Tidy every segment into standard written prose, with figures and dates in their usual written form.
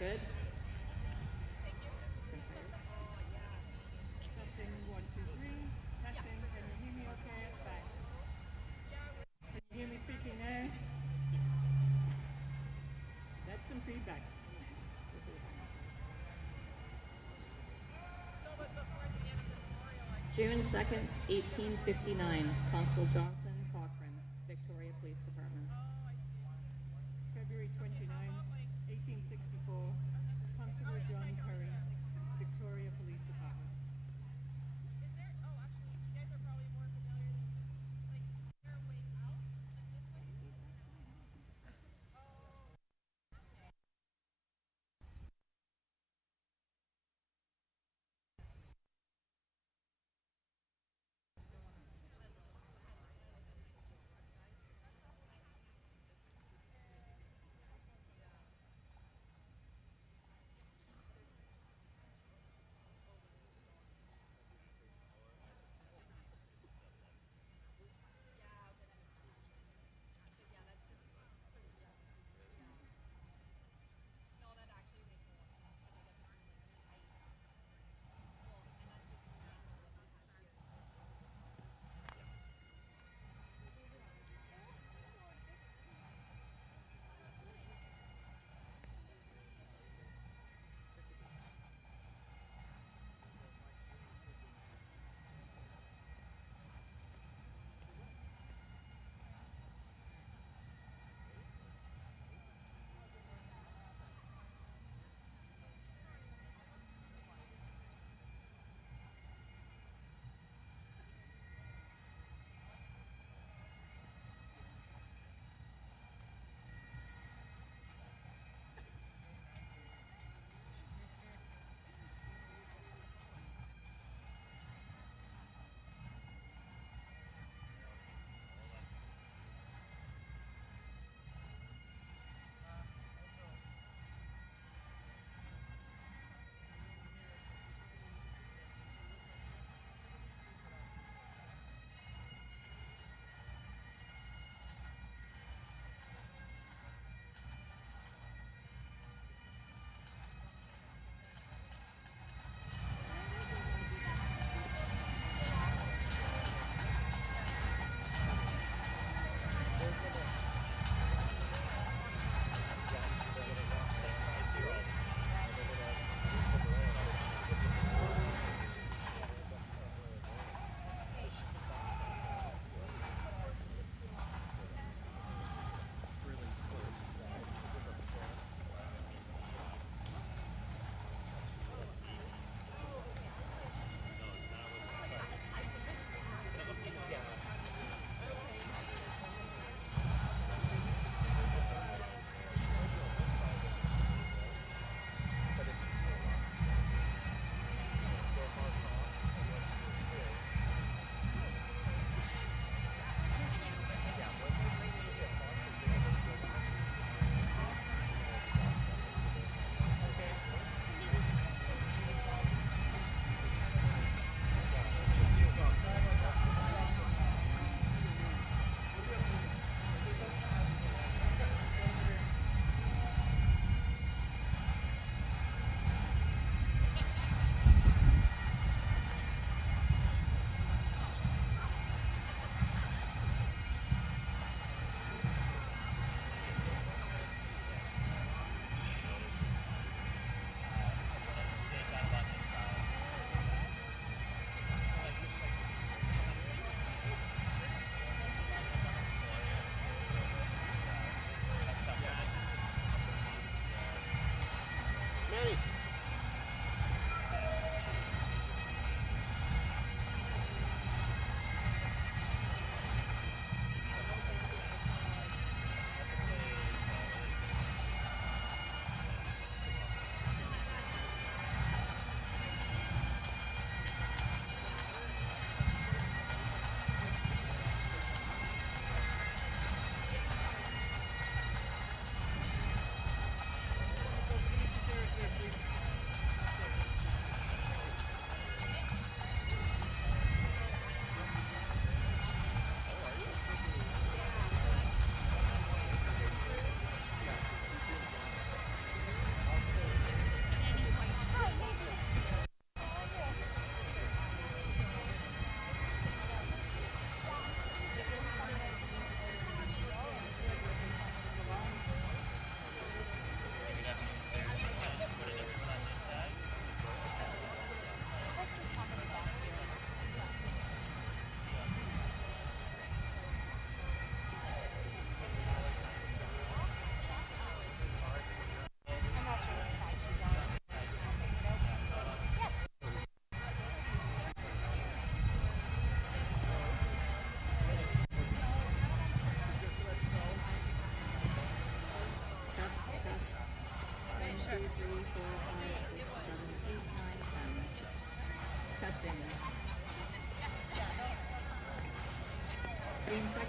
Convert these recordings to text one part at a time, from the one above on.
Good? Testing, 1, 2, 3. Testing, can you hear me okay? Back. Can you hear me speaking now? That's some feedback. June 2nd, 1859, Constable Johnson Cochran, Victoria Police Department. February 29, 1864, Constable John Curry, Victoria Police Department. Is there, oh, actually, you guys are probably more familiar than, like, is there a way out than this way? Oh, okay.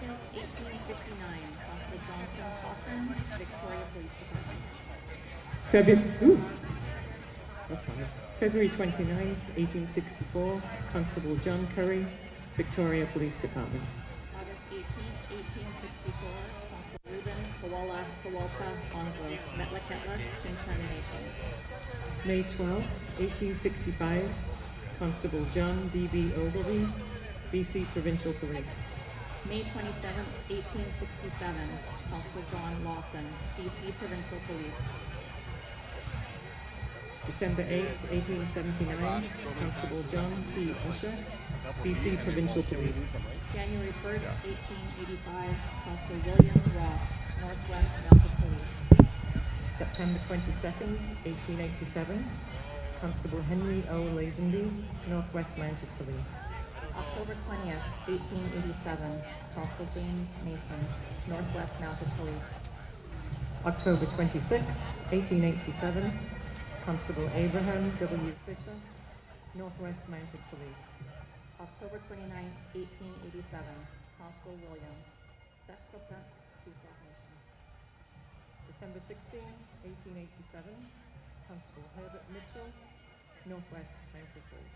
2nd, 1859, Constable Johnson Cochran, Victoria Police Department. February 29, 1864, Constable John Curry, Victoria Police Department. August 18th, 1864, Constable Reuben Kawalta Onslow, Metlakatla, Shinshan Nation. May 12, 1865, Constable John D.B. Ogilvy, BC Provincial Police. May 27th, 1867, Constable John Lawson, BC Provincial Police. December 8, 1879, Constable John T. Usher, BC Provincial Police. January 1st, 1885, Constable William Ross, Northwest Mounted Police. September 22nd, 1887, Constable Henry O. Lazenby, Northwest Mounted Police. October 20th, 1887, Constable James Mason, Northwest Mounted Police. October 26, 1887, Constable Abraham W. Fisher, Northwest Mounted Police. October 29th, 1887, Constable William, Sequoia, Shuswap Nation. December 16, 1887, Constable Herbert Mitchell, Northwest Mounted Police.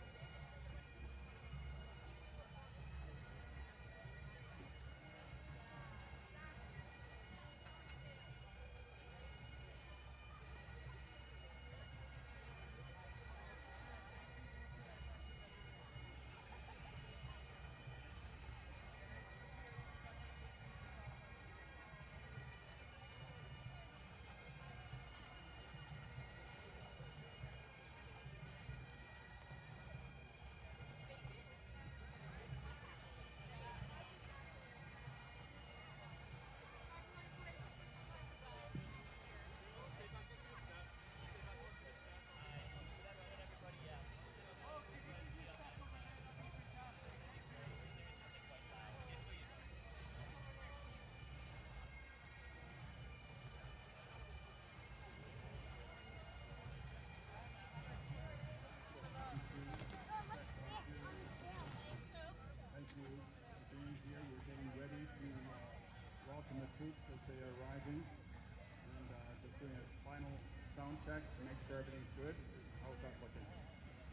Welcome the troops as they are arriving, and just doing a final sound check to make sure everything's good. How's that looking?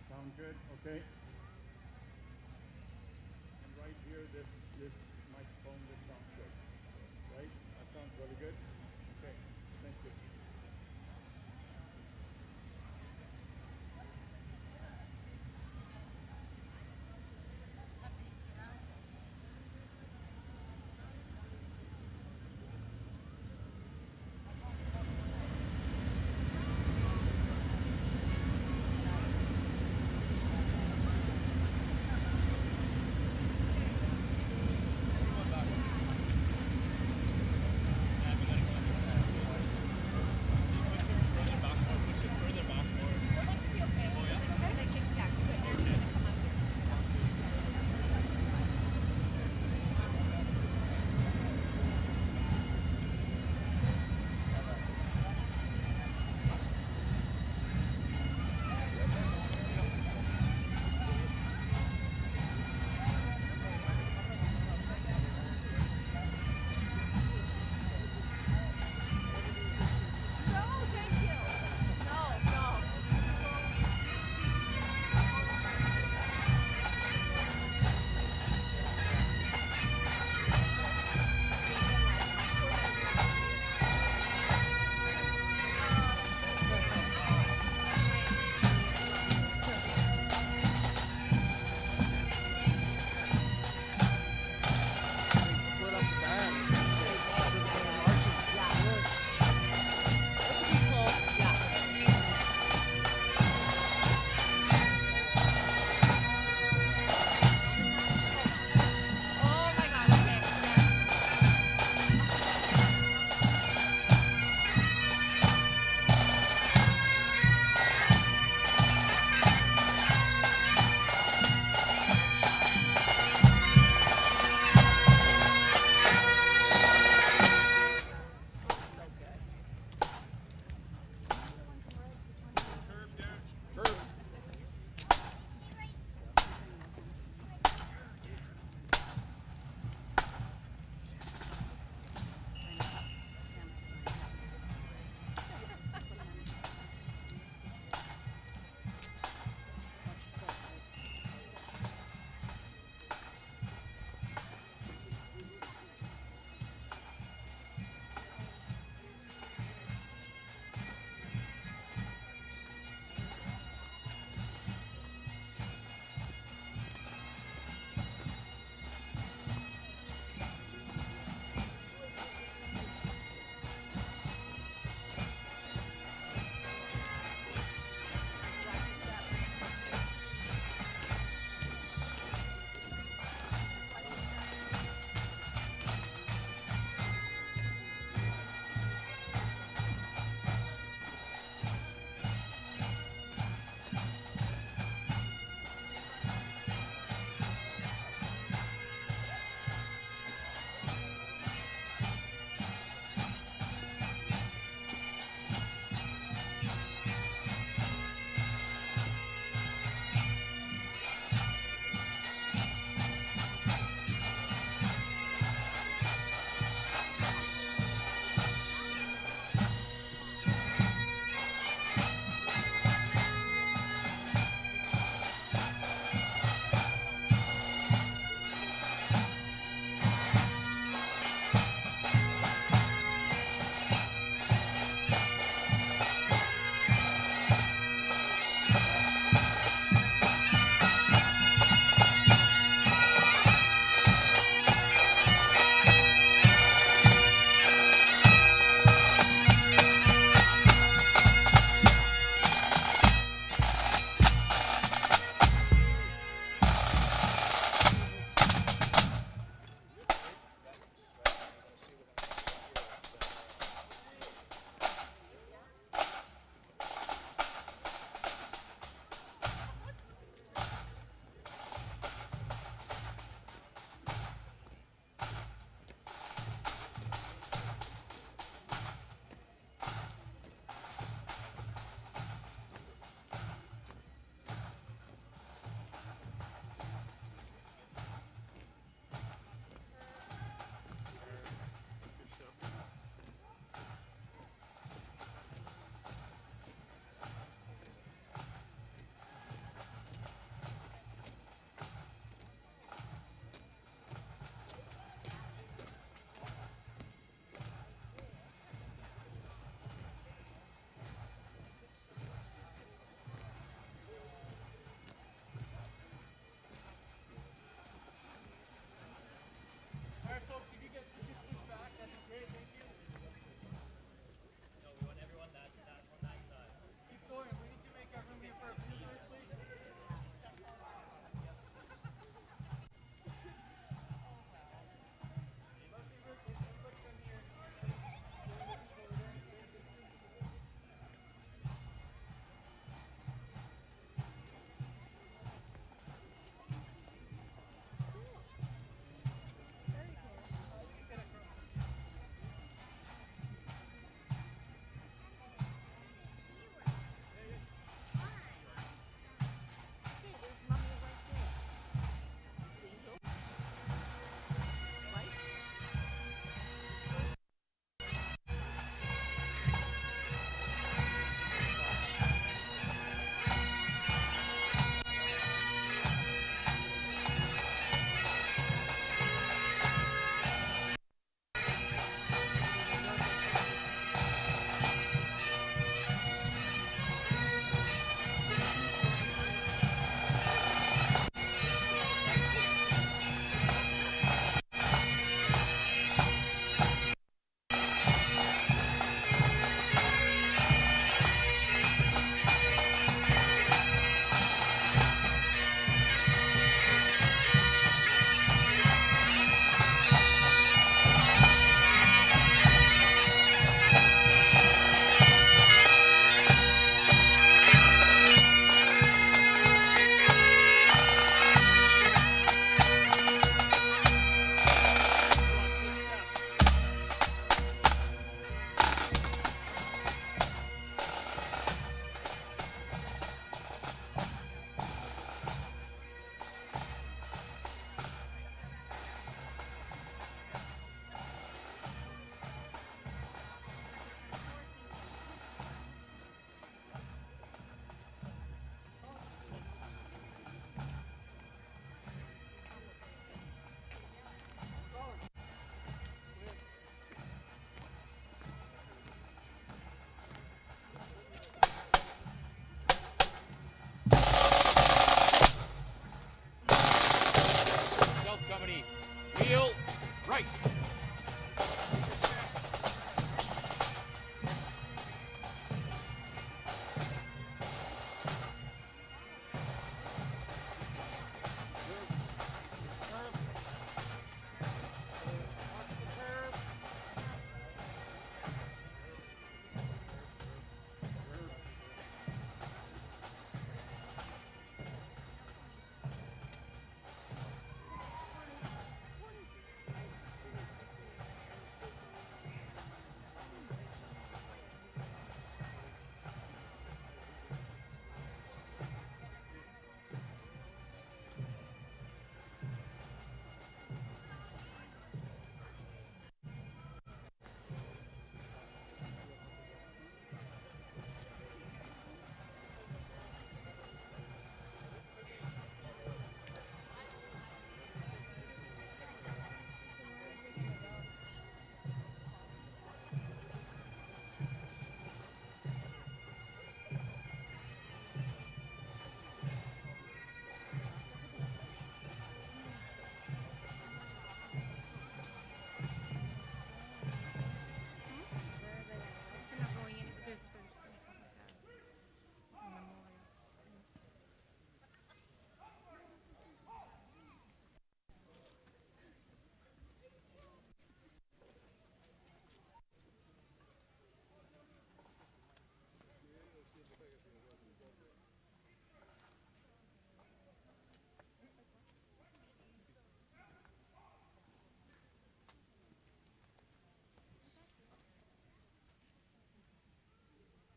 Sound good? Okay. And right here, this microphone, this sounds good. Right? That sounds really good. Okay. Thank you.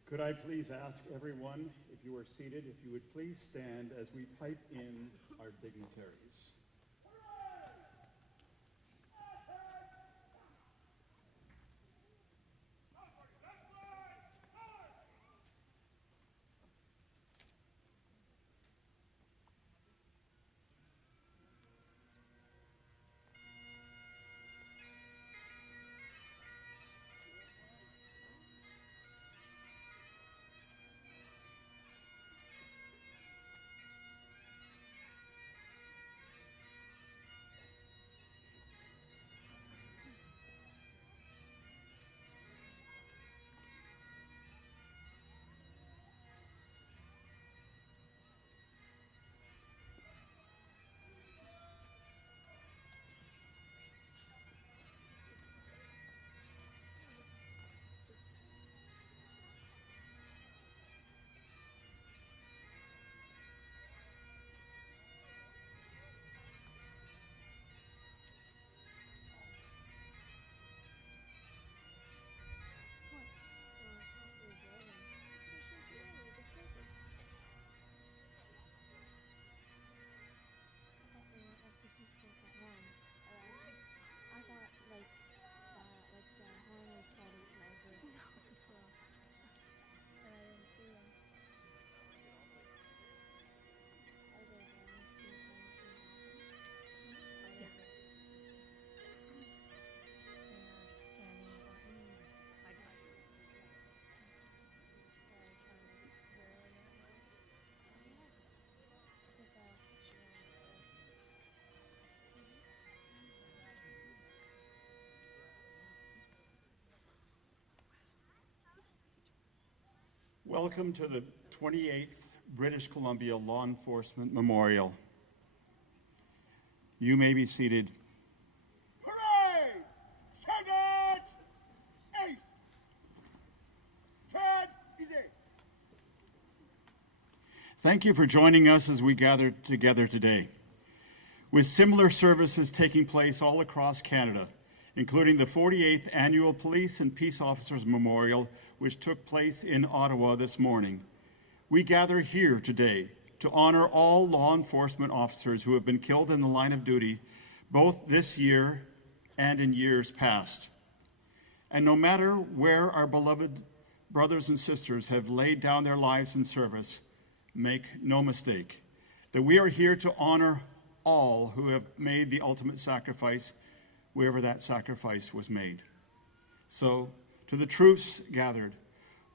Could I please ask everyone, if you are seated, if you would please stand as we pipe in our dignitaries. Welcome to the 28th British Columbia Law Enforcement Memorial. You may be seated. Hooray! Stand at ace! Stand easy! Thank you for joining us as we gather together today. With similar services taking place all across Canada, including the 48th Annual Police and Peace Officers Memorial, which took place in Ottawa this morning, we gather here today to honor all law enforcement officers who have been killed in the line of duty, both this year and in years past. And no matter where our beloved brothers and sisters have laid down their lives in service, make no mistake that we are here to honor all who have made the ultimate sacrifice, wherever that sacrifice was made. So, to the troops gathered,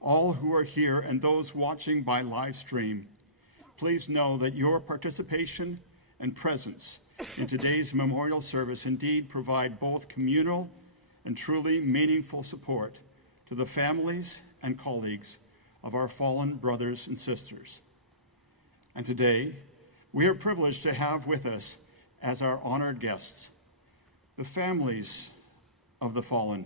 all who are here and those watching by live stream, please know that your participation and presence in today's memorial service indeed provide both communal and truly meaningful support to the families and colleagues of our fallen brothers and sisters. And today, we are privileged to have with us as our honored guests the families of the fallen,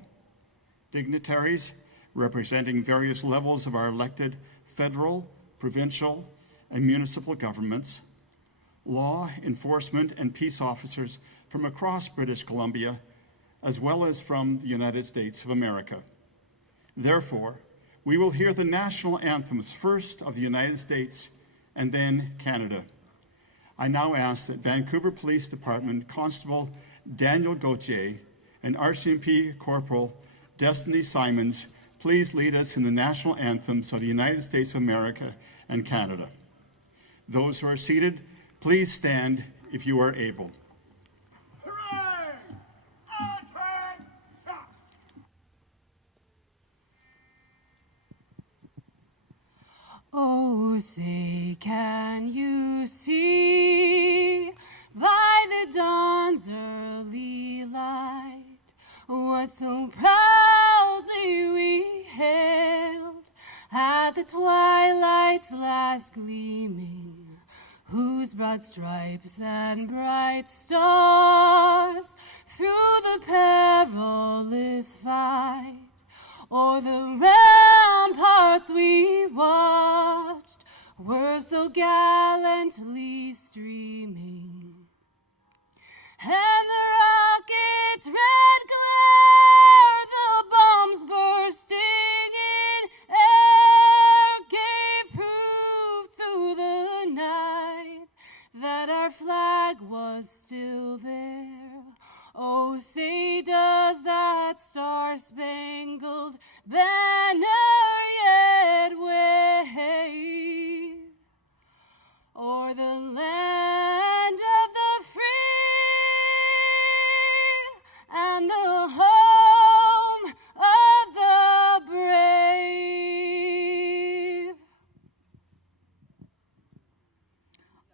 dignitaries representing various levels of our elected federal, provincial, and municipal governments, law enforcement and peace officers from across British Columbia, as well as from the United States of America. Therefore, we will hear the national anthems first of the United States and then Canada. I now ask that Vancouver Police Department Constable Daniel Gauthier and RCMP Corporal Destiny Simons please lead us in the national anthems of the United States of America and Canada. Those who are seated, please stand if you are able. Hooray! Attack! Top! Oh, say, can you see by the dawn's early light what so proudly we hailed at the twilight's last gleaming, whose broad stripes and bright stars through the perilous fight o'er the ramparts we watched were so gallantly streaming, and the rocket's red glare, the bombs bursting in air, banner yet wave o'er the land of the free and the home of the brave.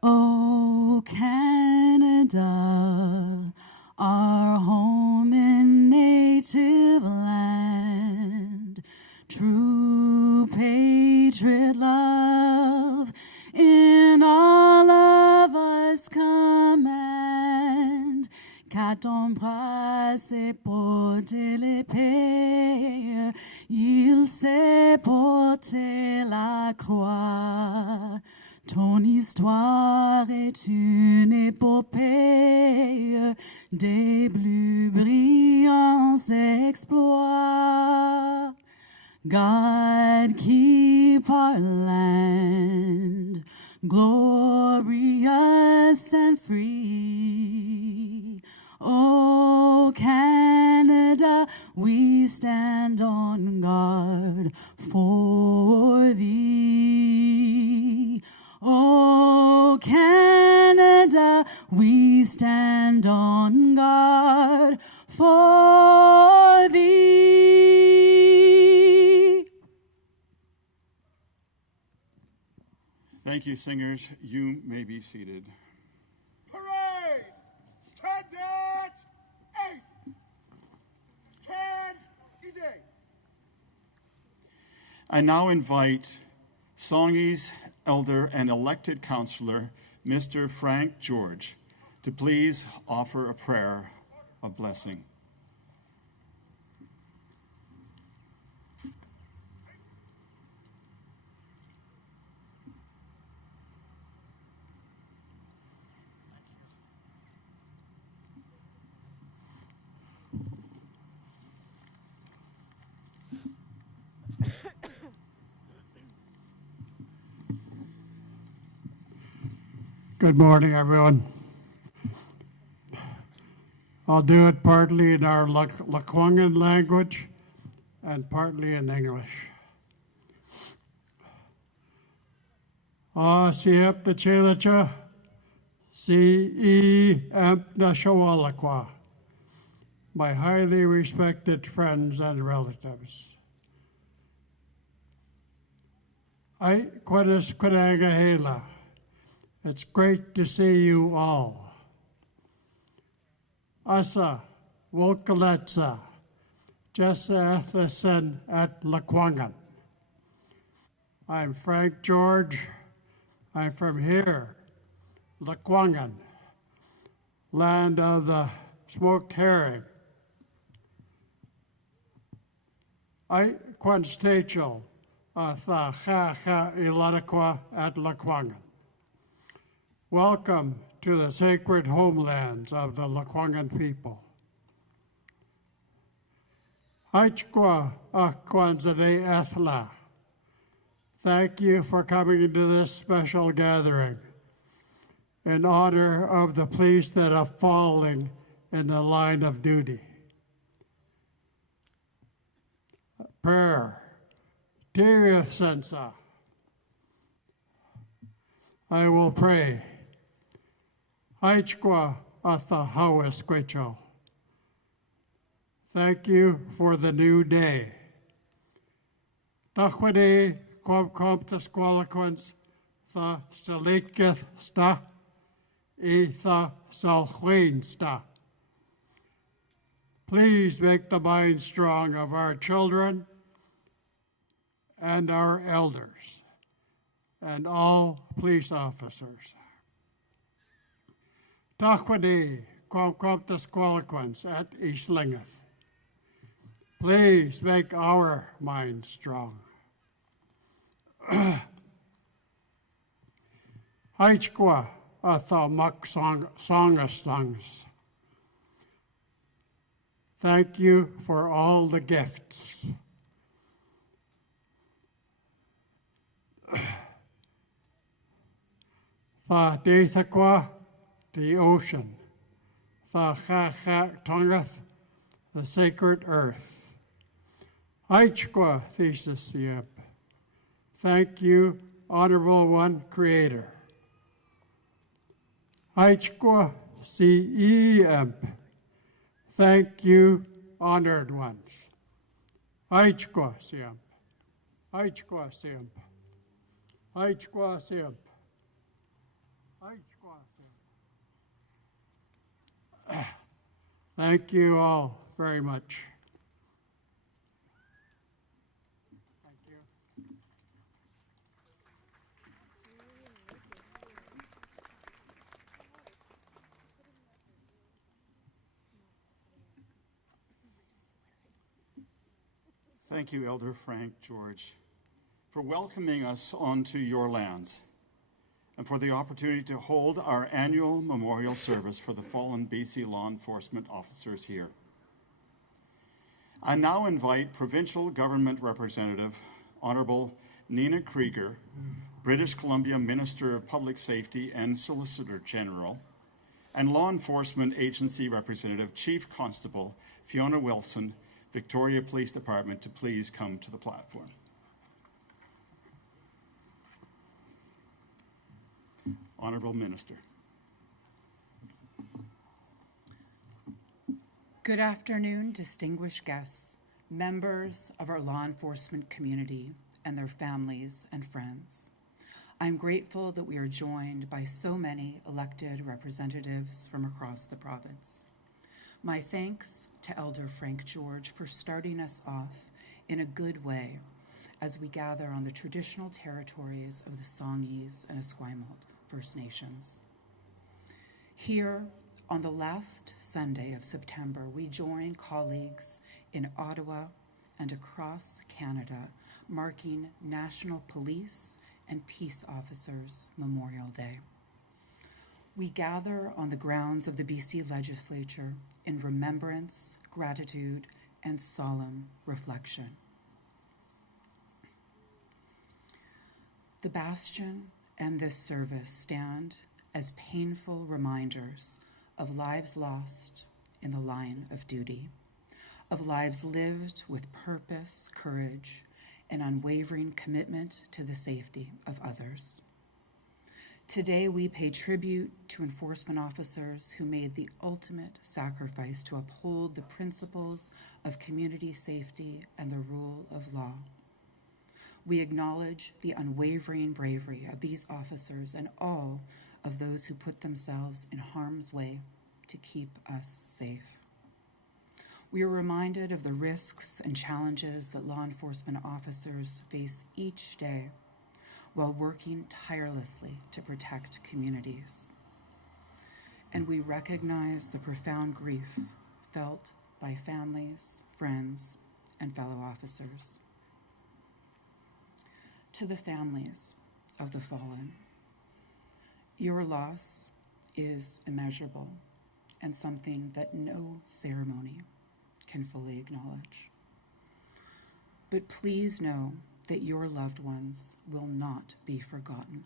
Oh, Canada, our home and native land, true patriot love in all of us command, qu'à ton bras s'est porté l'épée, il s'est porté la croix. Ton histoire est une épopée des plus brillants exploits. God keep our land glorious and free. Oh, Canada, we stand on guard for thee. Oh, Canada, we stand on guard for thee. Thank you, singers. You may be seated. Parade! Standard! Ace! Stand easy! I now invite Songhees Elder and elected councillor, Mr. Frank George, to please offer a prayer of blessing. Good morning, everyone. I'll do it partly in our Lekwungen language and partly in English. Siep the Chilicha, Emp Nashawalakwa, my highly respected friends and relatives. I Quenis Quinagahela. It's great to see you all. Asa, Wolkaletsa, Jessa Ethesen at Lekwungen. I'm Frank George. I'm from here, Lekwungen, land of the smoked herring. I Quanstachel, Atha Cha Cha Iladakwa at Lekwungen. Welcome to the sacred homelands of the Lekwungen people. Haichkwa Akwanzade Ethla. Thank you for coming into this special gathering in honor of the police that are falling in the line of duty. Prayer. Tirith Sensa. I will pray. Aichkwa atha hawes quecho. Thank you for the new day. Tachwede kom te squalaquans, tha steleketh sta, tha salchwein sta. Please make the mind strong of our children and our elders and all police officers. Tachwede kom te squalaquans at Eastlingeth. Please make our minds strong. Haichkwa atha mak songastangs. Thank you for all the gifts. Tha deithakwa, the ocean. Tha cha cha tongeth, the sacred earth. Aichqua thesis yep. Thank you, Honorable One Creator. Aichqua CEM. Thank you, honored ones. Aichqua CEM. Aichqua CEM. Aichqua CEM. Aichqua CEM. Thank you all very much. Thank you. Thank you, Elder Frank George, for welcoming us onto your lands and for the opportunity to hold our annual memorial service for the fallen BC law enforcement officers here. I now invite Provincial Government Representative Honorable Nina Krieger, British Columbia Minister of Public Safety and Solicitor General, and Law Enforcement Agency Representative Chief Constable Fiona Wilson, Victoria Police Department, to please come to the platform. Honorable Minister. Good afternoon, distinguished guests, members of our law enforcement community and their families and friends. I'm grateful that we are joined by so many elected representatives from across the province. My thanks to Elder Frank George for starting us off in a good way as we gather on the traditional territories of the Songhees and Esquimalt First Nations. Here, on the last Sunday of September, we join colleagues in Ottawa and across Canada, marking National Police and Peace Officers Memorial Day. We gather on the grounds of the BC Legislature in remembrance, gratitude, and solemn reflection. The Bastion and this service stand as painful reminders of lives lost in the line of duty, of lives lived with purpose, courage, and unwavering commitment to the safety of others. Today, we pay tribute to enforcement officers who made the ultimate sacrifice to uphold the principles of community safety and the rule of law. We acknowledge the unwavering bravery of these officers and all of those who put themselves in harm's way to keep us safe. We are reminded of the risks and challenges that law enforcement officers face each day while working tirelessly to protect communities. And we recognize the profound grief felt by families, friends, and fellow officers. To the families of the fallen, your loss is immeasurable and something that no ceremony can fully acknowledge. But please know that your loved ones will not be forgotten.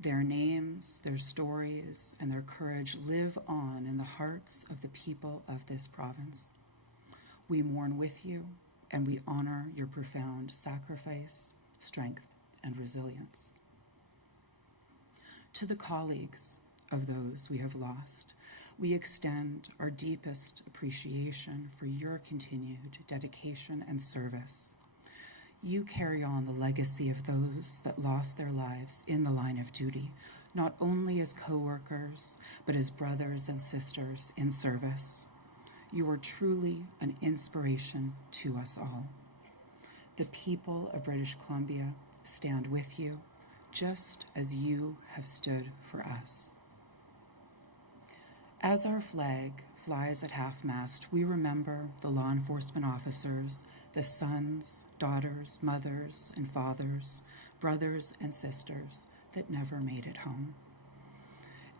Their names, their stories, and their courage live on in the hearts of the people of this province. We mourn with you, and we honor your profound sacrifice, strength, and resilience. To the colleagues of those we have lost, we extend our deepest appreciation for your continued dedication and service. You carry on the legacy of those that lost their lives in the line of duty, not only as co-workers, but as brothers and sisters in service. You are truly an inspiration to us all. The people of British Columbia stand with you, just as you have stood for us. As our flag flies at half-mast, we remember the law enforcement officers, the sons, daughters, mothers, and fathers, brothers and sisters that never made it home.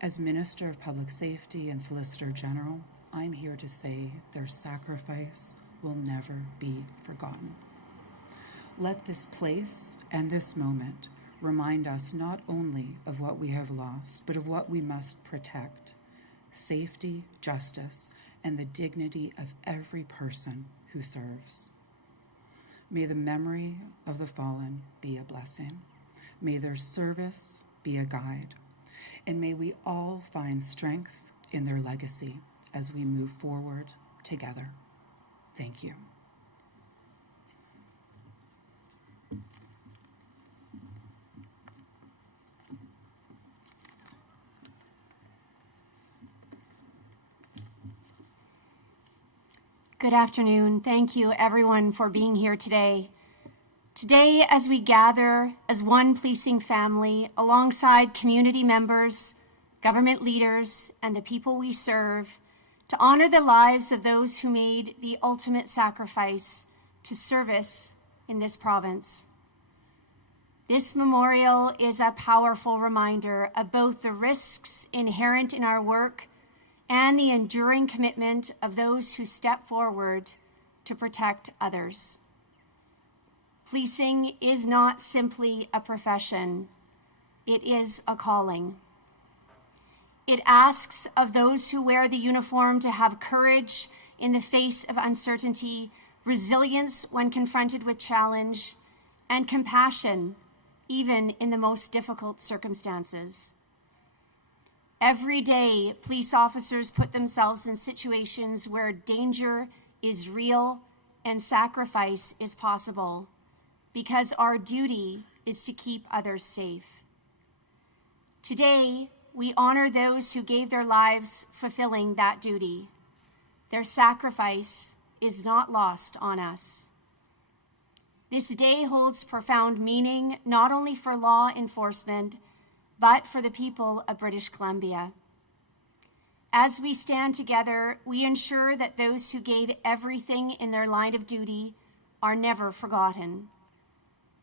As Minister of Public Safety and Solicitor General, I'm here to say their sacrifice will never be forgotten. Let this place and this moment remind us not only of what we have lost, but of what we must protect: safety, justice, and the dignity of every person who serves. May the memory of the fallen be a blessing. May their service be a guide. And may we all find strength in their legacy as we move forward together. Thank you. Good afternoon. Thank you, everyone, for being here today. Today, as we gather as one policing family alongside community members, government leaders, and the people we serve, to honor the lives of those who made the ultimate sacrifice to service in this province. This memorial is a powerful reminder of both the risks inherent in our work and the enduring commitment of those who step forward to protect others. Policing is not simply a profession, it is a calling. It asks of those who wear the uniform to have courage in the face of uncertainty, resilience when confronted with challenge, and compassion even in the most difficult circumstances. Every day, police officers put themselves in situations where danger is real and sacrifice is possible, because our duty is to keep others safe. Today, we honor those who gave their lives fulfilling that duty. Their sacrifice is not lost on us. This day holds profound meaning, not only for law enforcement, but for the people of British Columbia. As we stand together, we ensure that those who gave everything in their line of duty are never forgotten.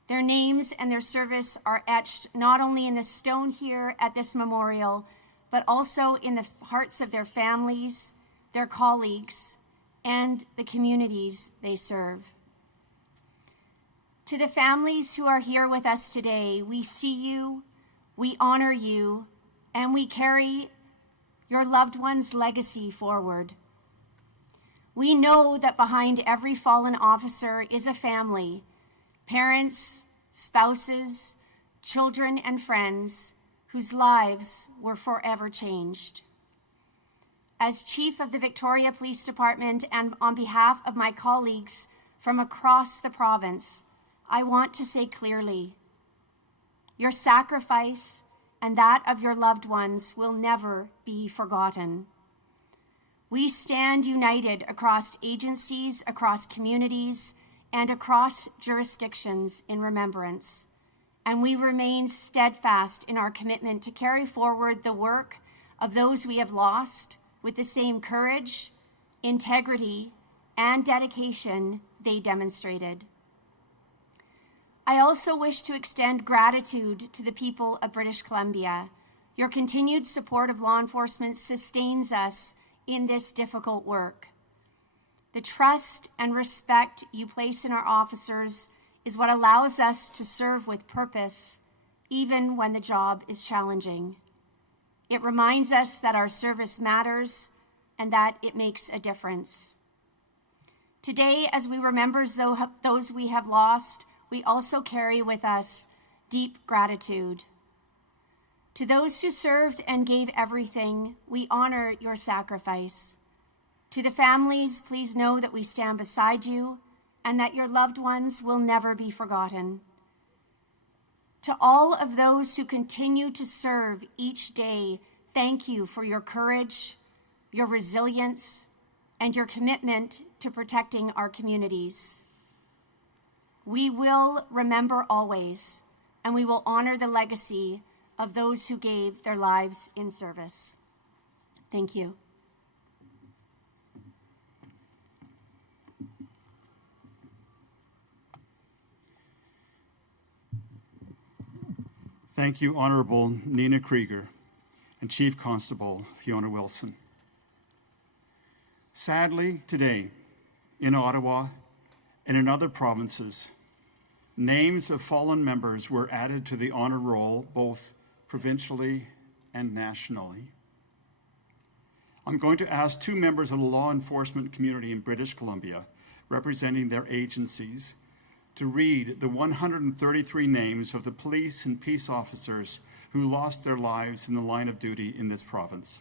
Their names and their service are etched not only in the stone here at this memorial, but also in the hearts of their families, their colleagues, and the communities they serve. To the families who are here with us today, we see you, we honor you, and we carry your loved one's legacy forward. We know that behind every fallen officer is a family, parents, spouses, children, and friends whose lives were forever changed. As Chief of the Victoria Police Department and on behalf of my colleagues from across the province, I want to say clearly, your sacrifice and that of your loved ones will never be forgotten. We stand united across agencies, across communities, and across jurisdictions in remembrance, and we remain steadfast in our commitment to carry forward the work of those we have lost with the same courage, integrity, and dedication they demonstrated. I also wish to extend gratitude to the people of British Columbia. Your continued support of law enforcement sustains us in this difficult work. The trust and respect you place in our officers is what allows us to serve with purpose, even when the job is challenging. It reminds us that our service matters and that it makes a difference. Today, as we remember those we have lost, we also carry with us deep gratitude. To those who served and gave everything, we honor your sacrifice. To the families, please know that we stand beside you and that your loved ones will never be forgotten. To all of those who continue to serve each day, thank you for your courage, your resilience, and your commitment to protecting our communities. We will remember always, and we will honor the legacy of those who gave their lives in service. Thank you. Thank you, Honorable Nina Krieger and Chief Constable Fiona Wilson. Sadly, today, in Ottawa and in other provinces, names of fallen members were added to the honor roll both provincially and nationally. I'm going to ask two members of the law enforcement community in British Columbia, representing their agencies, to read the 133 names of the police and peace officers who lost their lives in the line of duty in this province.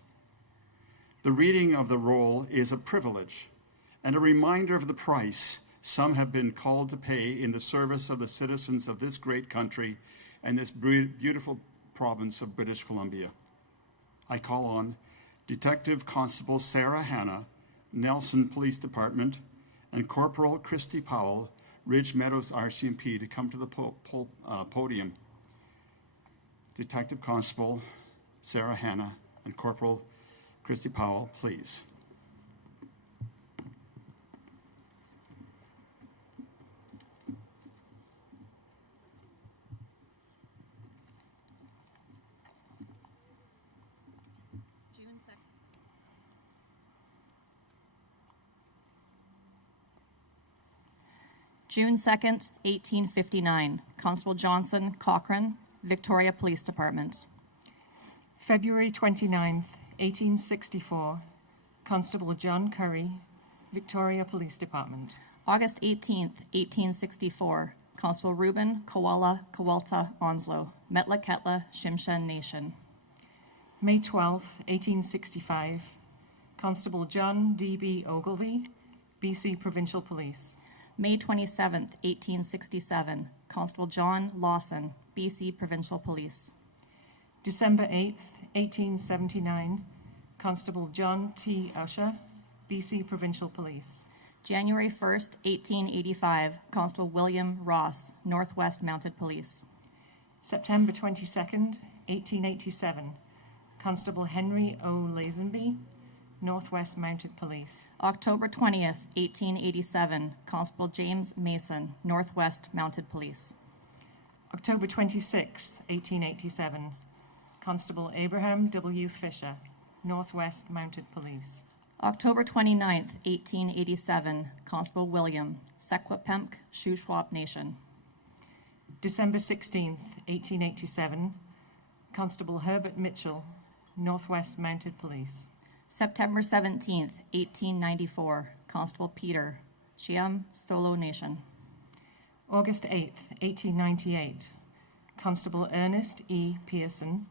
The reading of the roll is a privilege and a reminder of the price some have been called to pay in the service of the citizens of this great country and this beautiful province of British Columbia. I call on Detective Constable Sarah Hanna, Nelson Police Department, and Corporal Christy Powell, Ridge Meadows RCMP, to come to the podium. Detective Constable Sarah Hanna and Corporal Christy Powell, please. June 2nd, 1859, Constable Johnson Cochran, Victoria Police Department. February 29th, 1864, Constable John Curry, Victoria Police Department. August 18th, 1864, Constable Reuben Kowala Kowalta Onslow, Metla Ketla Shimshan Nation. May 12th, 1865, Constable John D.B. Ogilvie, BC Provincial Police. May 27th, 1867, Constable John Lawson, BC Provincial Police. December 8th, 1879, Constable John T. Usher, BC Provincial Police. January 1st, 1885, Constable William Ross, Northwest Mounted Police. September 22nd, 1887, Constable Henry O. Lazenby, Northwest Mounted Police. October 20th, 1887, Constable James Mason, Northwest Mounted Police. October 26th, 1887, Constable Abraham W. Fisher, Northwest Mounted Police. October 29th, 1887, Constable William, Secwepemc, Shuswap Nation. December 16th, 1887, Constable Herbert Mitchell, Northwest Mounted Police. September 17th, 1894, Constable Peter, Chiam Stolo Nation. August 8th, 1898, Constable Ernest E. Pearson,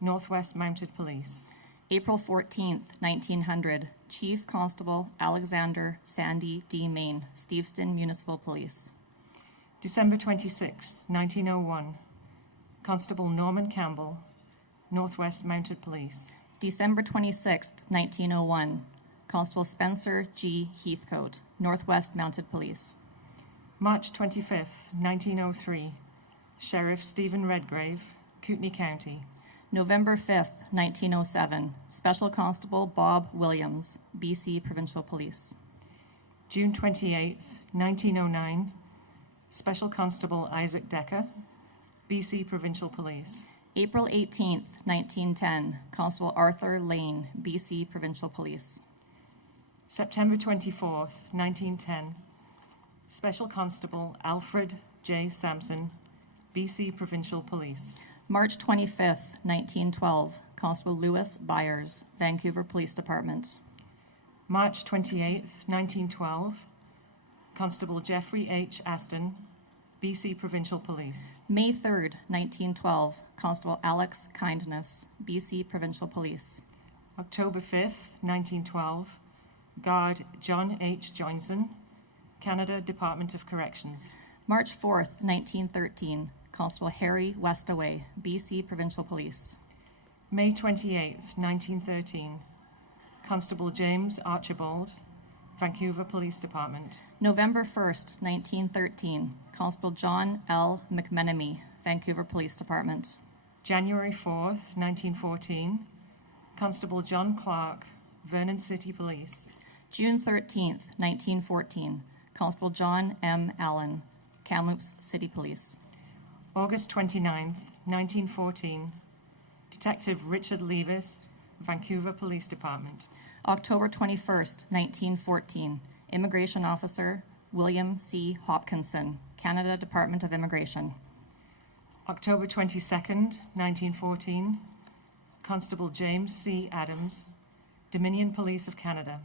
Northwest Mounted Police. April 14th, 1900, Chief Constable Alexander Sandy D. Main, Steveston Municipal Police. December 26th, 1901, Constable Norman Campbell, Northwest Mounted Police. December 26th, 1901, Constable Spencer G. Heathcote, Northwest Mounted Police. March 25th, 1903, Sheriff Stephen Redgrave, Kootenay County. November 5th, 1907, Special Constable Bob Williams, BC Provincial Police. June 28th, 1909, Special Constable Isaac Decker, BC Provincial Police. April 18th, 1910, Constable Arthur Lane, BC Provincial Police. September 24th, 1910, Special Constable Alfred J. Sampson, BC Provincial Police. March 25th, 1912, Constable Louis Byers, Vancouver Police Department. March 28th, 1912, Constable Jeffrey H. Aston, BC Provincial Police. May 3rd, 1912, Constable Alex Kindness, BC Provincial Police. October 5th, 1912, Guard John H. Johnson, Canada Department of Corrections. March 4th, 1913, Constable Harry Westaway, BC Provincial Police. May 28th, 1913, Constable James Archibald, Vancouver Police Department. November 1st, 1913, Constable John L. McMenemy, Vancouver Police Department. January 4th, 1914, Constable John Clark, Vernon City Police. June 13th, 1914, Constable John M. Allen, Kamloops City Police. August 29th, 1914, Detective Richard Levis, Vancouver Police Department. October 21st, 1914, Immigration Officer William C. Hopkinson, Canada Department of Immigration. October 22nd, 1914, Constable James C. Adams, Dominion Police of Canada.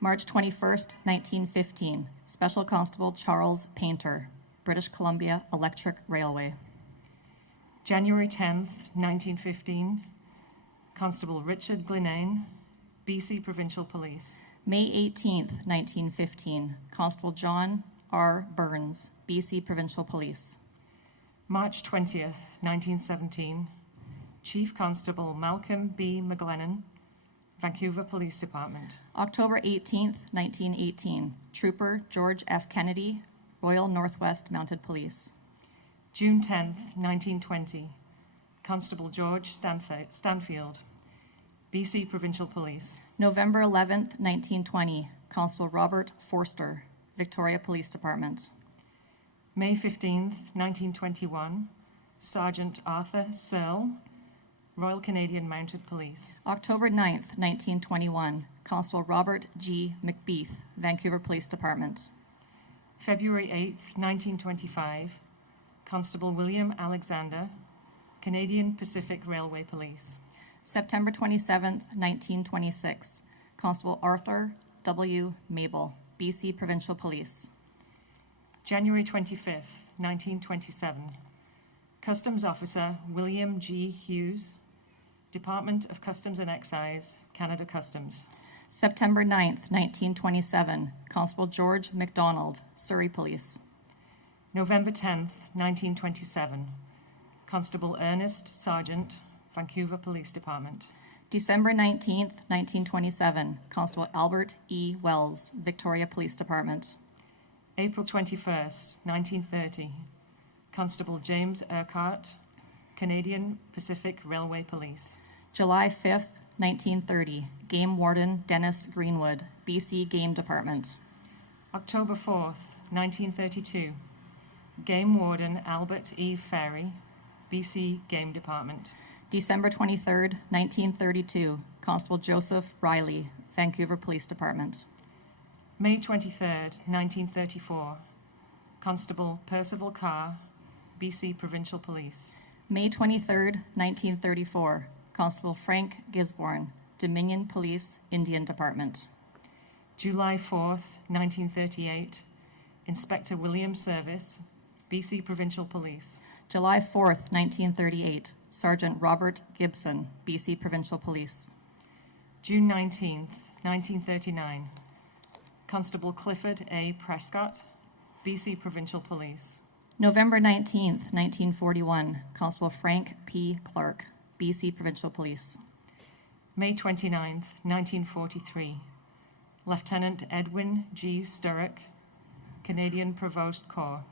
March 21st, 1915, Special Constable Charles Painter, British Columbia Electric Railway. January 10th, 1915, Constable Richard Glenane, BC Provincial Police. May 18th, 1915, Constable John R. Burns, BC Provincial Police. March 20th, 1917, Chief Constable Malcolm B. McGlennan, Vancouver Police Department. October 18th, 1918, Trooper George F. Kennedy, Royal Northwest Mounted Police. June 10th, 1920, Constable George Stanfield, BC Provincial Police. November 11th, 1920, Constable Robert Forster, Victoria Police Department. May 15th, 1921, Sergeant Arthur Searle, Royal Canadian Mounted Police. October 9th, 1921, Constable Robert G. McBeath, Vancouver Police Department. February 8th, 1925, Constable William Alexander, Canadian Pacific Railway Police. September 27th, 1926, Constable Arthur W. Mabel, BC Provincial Police. January 25th, 1927, Customs Officer William G. Hughes, Department of Customs and Excise, Canada Customs. September 9th, 1927, Constable George MacDonald, Surrey Police. November 10th, 1927, Constable Ernest Sargent, Vancouver Police Department. December 19th, 1927, Constable Albert E. Wells, Victoria Police Department. April 21st, 1930, Constable James Urquhart, Canadian Pacific Railway Police. July 5th, 1930, Game Warden Dennis Greenwood, BC Game Department. October 4th, 1932, Game Warden Albert E. Ferry, BC Game Department. December 23rd, 1932, Constable Joseph Riley, Vancouver Police Department. May 23rd, 1934, Constable Percival Carr, BC Provincial Police. May 23rd, 1934, Constable Frank Gisborne, Dominion Police, Indian Department. July 4th, 1938, Inspector William Service, BC Provincial Police. July 4th, 1938, Sergeant Robert Gibson, BC Provincial Police. June 19th, 1939, Constable Clifford A. Prescott, BC Provincial Police. November 19th, 1941, Constable Frank P. Clark, BC Provincial Police. May 29th, 1943, Lieutenant Edwin G. Sturrock, Canadian Provost Corps.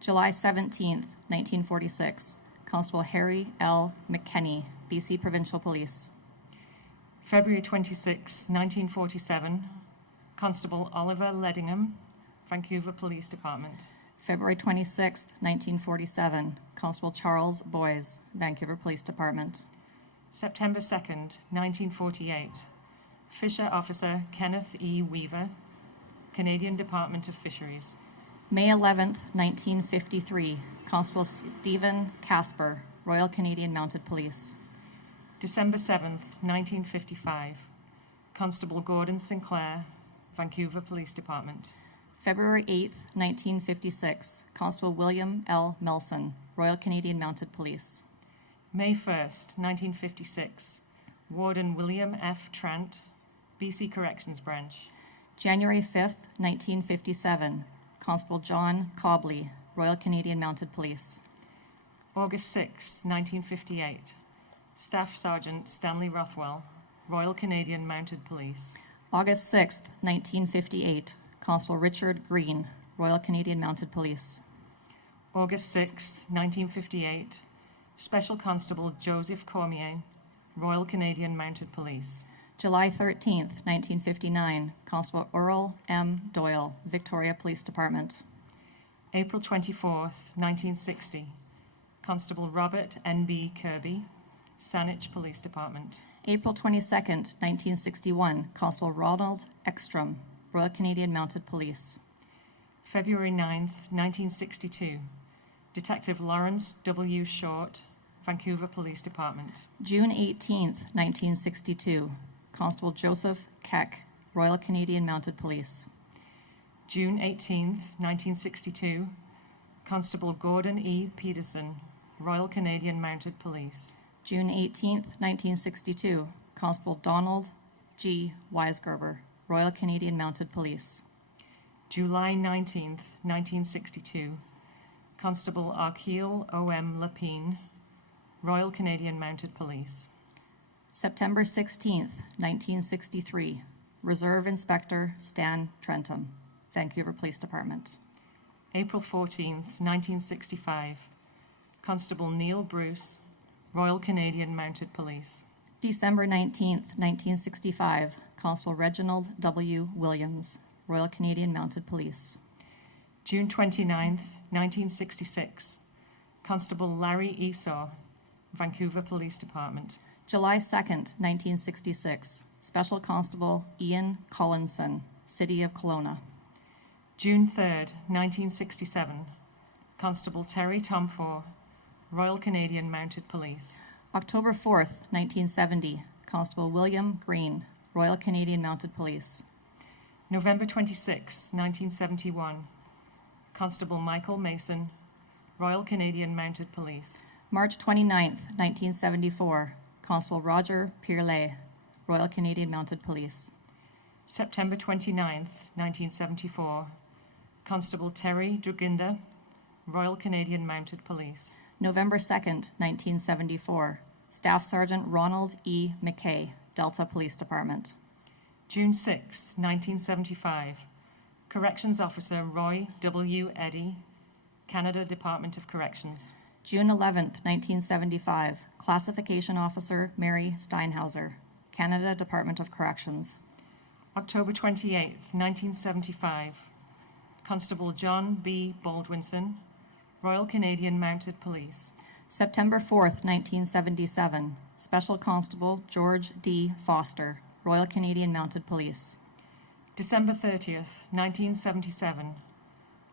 July 17th, 1946, Constable Harry L. McKenney, BC Provincial Police. February 26, 1947, Constable Oliver Leddingham, Vancouver Police Department. February 26th, 1947, Constable Charles Boys, Vancouver Police Department. September 2nd, 1948, Fisher Officer Kenneth E. Weaver, Canadian Department of Fisheries. May 11th, 1953, Constable Stephen Casper, Royal Canadian Mounted Police. December 7th, 1955, Constable Gordon Sinclair, Vancouver Police Department. February 8th, 1956, Constable William L. Melson, Royal Canadian Mounted Police. May 1st, 1956, Warden William F. Trent, BC Corrections Branch. January 5th, 1957, Constable John Cobley, Royal Canadian Mounted Police. August 6, 1958, Staff Sergeant Stanley Rothwell, Royal Canadian Mounted Police. August 6th, 1958, Constable Richard Green, Royal Canadian Mounted Police. August 6, 1958, Special Constable Joseph Cormier, Royal Canadian Mounted Police. July 13th, 1959, Constable Earl M. Doyle, Victoria Police Department. April 24th, 1960, Constable Robert N.B. Kirby, Saanich Police Department. April 22nd, 1961, Constable Ronald Ekstrom, Royal Canadian Mounted Police. February 9th, 1962, Detective Lawrence W. Short, Vancouver Police Department. June 18th, 1962, Constable Joseph Keck, Royal Canadian Mounted Police. June 18th, 1962, Constable Gordon E. Peterson, Royal Canadian Mounted Police. June 18th, 1962, Constable Donald G. Weisgerber, Royal Canadian Mounted Police. July 19th, 1962, Constable Arkeel O.M. Lapine, Royal Canadian Mounted Police. September 16th, 1963, Reserve Inspector Stan Trentham, Vancouver Police Department. April 14th, 1965, Constable Neil Bruce, Royal Canadian Mounted Police. December 19th, 1965, Constable Reginald W. Williams, Royal Canadian Mounted Police. June 29th, 1966, Constable Larry Esau, Vancouver Police Department. July 2nd, 1966, Special Constable Ian Collinson, City of Kelowna. June 3rd, 1967, Constable Terry Tomfor, Royal Canadian Mounted Police. October 4th, 1970, Constable William Green, Royal Canadian Mounted Police. November 26, 1971, Constable Michael Mason, Royal Canadian Mounted Police. March 29th, 1974, Constable Roger Pirlet, Royal Canadian Mounted Police. September 29th, 1974, Constable Terry Druginda, Royal Canadian Mounted Police. November 2nd, 1974, Staff Sergeant Ronald E. McKay, Delta Police Department. June 6, 1975, Corrections Officer Roy W. Eddy, Canada Department of Corrections. June 11th, 1975, Classification Officer Mary Steinhauser, Canada Department of Corrections. October 28, 1975, Constable John B. Baldwinson, Royal Canadian Mounted Police. September 4th, 1977, Special Constable George D. Foster, Royal Canadian Mounted Police. December 30th, 1977,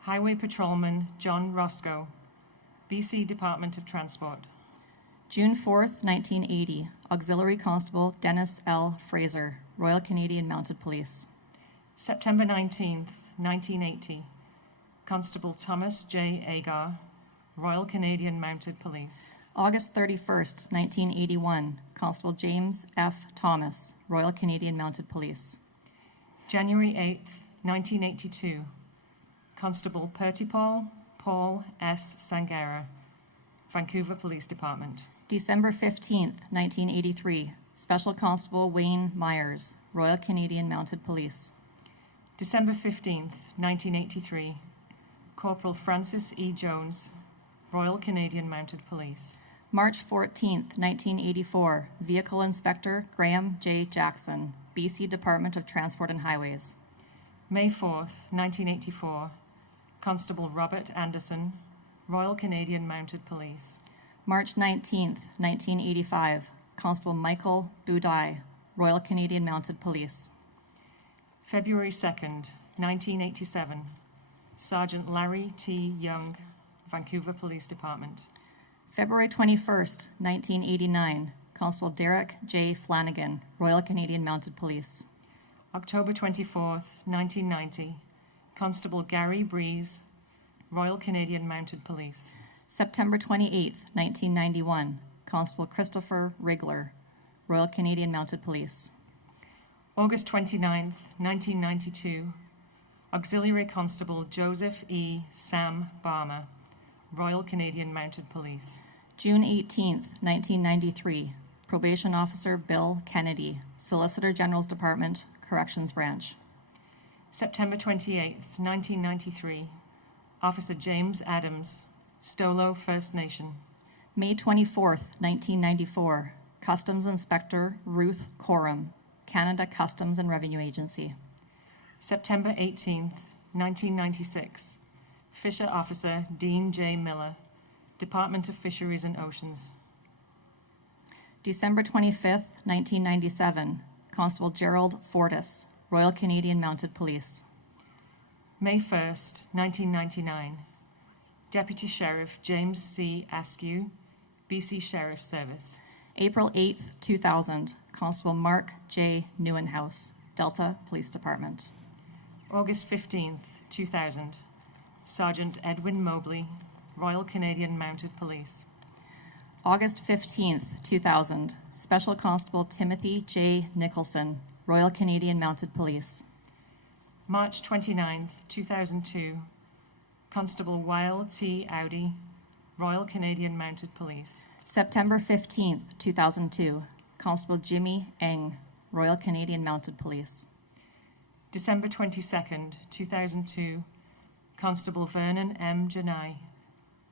Highway Patrolman John Roscoe, BC Department of Transport. June 4th, 1980, Auxiliary Constable Dennis L. Fraser, Royal Canadian Mounted Police. September 19th, 1980, Constable Thomas J. Agar, Royal Canadian Mounted Police. August 31st, 1981, Constable James F. Thomas, Royal Canadian Mounted Police. January 8th, 1982, Constable Pertipal Paul S. Sangera, Vancouver Police Department. December 15th, 1983, Special Constable Wayne Myers, Royal Canadian Mounted Police. December 15th, 1983, Corporal Francis E. Jones, Royal Canadian Mounted Police. March 14th, 1984, Vehicle Inspector Graham J. Jackson, BC Department of Transport and Highways. May 4th, 1984, Constable Robert Anderson, Royal Canadian Mounted Police. March 19th, 1985, Constable Michael Budai, Royal Canadian Mounted Police. February 2nd, 1987, Sergeant Larry T. Young, Vancouver Police Department. February 21st, 1989, Constable Derek J. Flanagan, Royal Canadian Mounted Police. October 24th, 1990, Constable Gary Breeze, Royal Canadian Mounted Police. September 28th, 1991, Constable Christopher Rigler, Royal Canadian Mounted Police. August 29th, 1992, Auxiliary Constable Joseph E. Sam Barmer, Royal Canadian Mounted Police. June 18th, 1993, Probation Officer Bill Kennedy, Solicitor General's Department, Corrections Branch. September 28th, 1993, Officer James Adams, Stolo First Nation. May 24th, 1994, Customs Inspector Ruth Coram, Canada Customs and Revenue Agency. September 18th, 1996, Fisher Officer Dean J. Miller, Department of Fisheries and Oceans. December 25th, 1997, Constable Gerald Fortis, Royal Canadian Mounted Police. May 1st, 1999, Deputy Sheriff James C. Askew, BC Sheriff Service. April 8th, 2000, Constable Mark J. Newenhouse, Delta Police Department. August 15th, 2000, Sergeant Edwin Mobley, Royal Canadian Mounted Police. August 15th, 2000, Special Constable Timothy J. Nicholson, Royal Canadian Mounted Police. March 29th, 2002, Constable Weil T. Audi, Royal Canadian Mounted Police. September 15th, 2002, Constable Jimmy Eng, Royal Canadian Mounted Police. December 22nd, 2002, Constable Vernon M. Janai,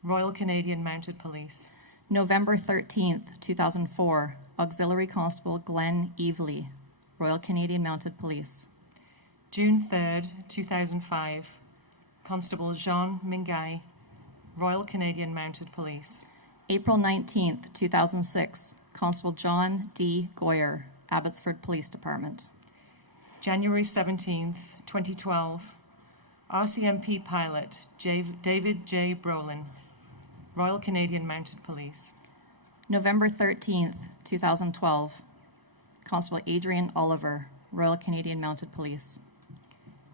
Royal Canadian Mounted Police. November 13th, 2004, Auxiliary Constable Glenn Evely, Royal Canadian Mounted Police. June 3rd, 2005, Constable Jean Mingai, Royal Canadian Mounted Police. April 19th, 2006, Constable John D. Goyer, Abbotsford Police Department. January 17th, 2012, RCMP Pilot David J. Brolin, Royal Canadian Mounted Police. November 13th, 2012, Constable Adrian Oliver, Royal Canadian Mounted Police.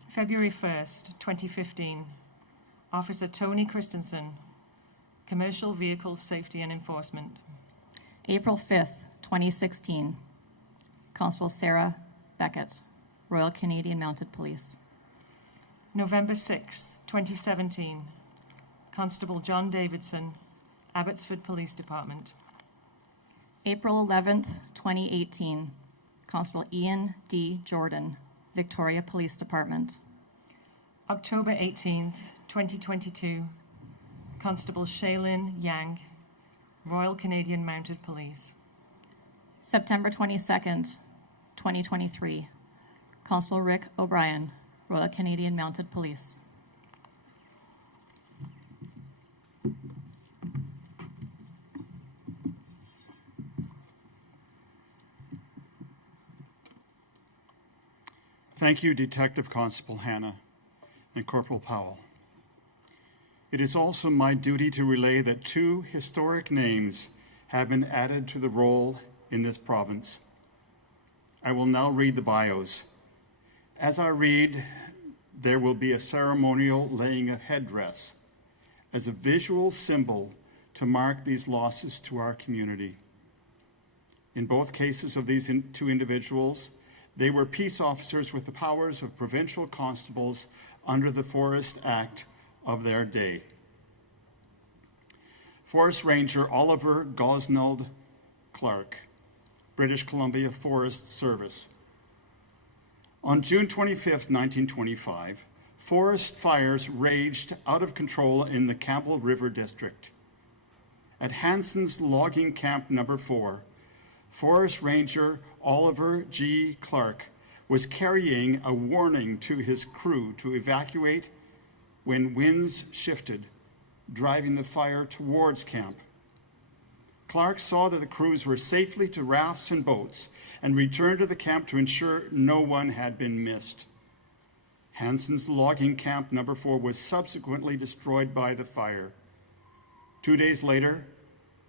February 1st, 2015, Officer Tony Christensen, Commercial Vehicle Safety and Enforcement. April 5th, 2016, Constable Sarah Beckett, Royal Canadian Mounted Police. November 6th, 2017, Constable John Davidson, Abbotsford Police Department. April 11th, 2018, Constable Ian D. Jordan, Victoria Police Department. October 18th, 2022, Constable Shaylin Yang, Royal Canadian Mounted Police. September 22nd, 2023, Constable Rick O'Brien, Royal Canadian Mounted Police. Thank you, Detective Constable Hannah and Corporal Powell. It is also my duty to relay that 2 historic names have been added to the roll in this province. I will now read the bios. As I read, there will be a ceremonial laying of headdress as a visual symbol to mark these losses to our community. In both cases of these 2 individuals, they were peace officers with the powers of provincial constables under the Forest Act of their day. Forest Ranger Oliver Gosnold Clark, British Columbia Forest Service. On June 25, 1925, forest fires raged out of control in the Campbell River District. At Hanson's Logging Camp No. 4, Forest Ranger Oliver G. Clark was carrying a warning to his crew to evacuate when winds shifted, driving the fire towards camp. Clark saw that the crews were safely to rafts and boats and returned to the camp to ensure no one had been missed. Hanson's Logging Camp No. 4 was subsequently destroyed by the fire. 2 days later,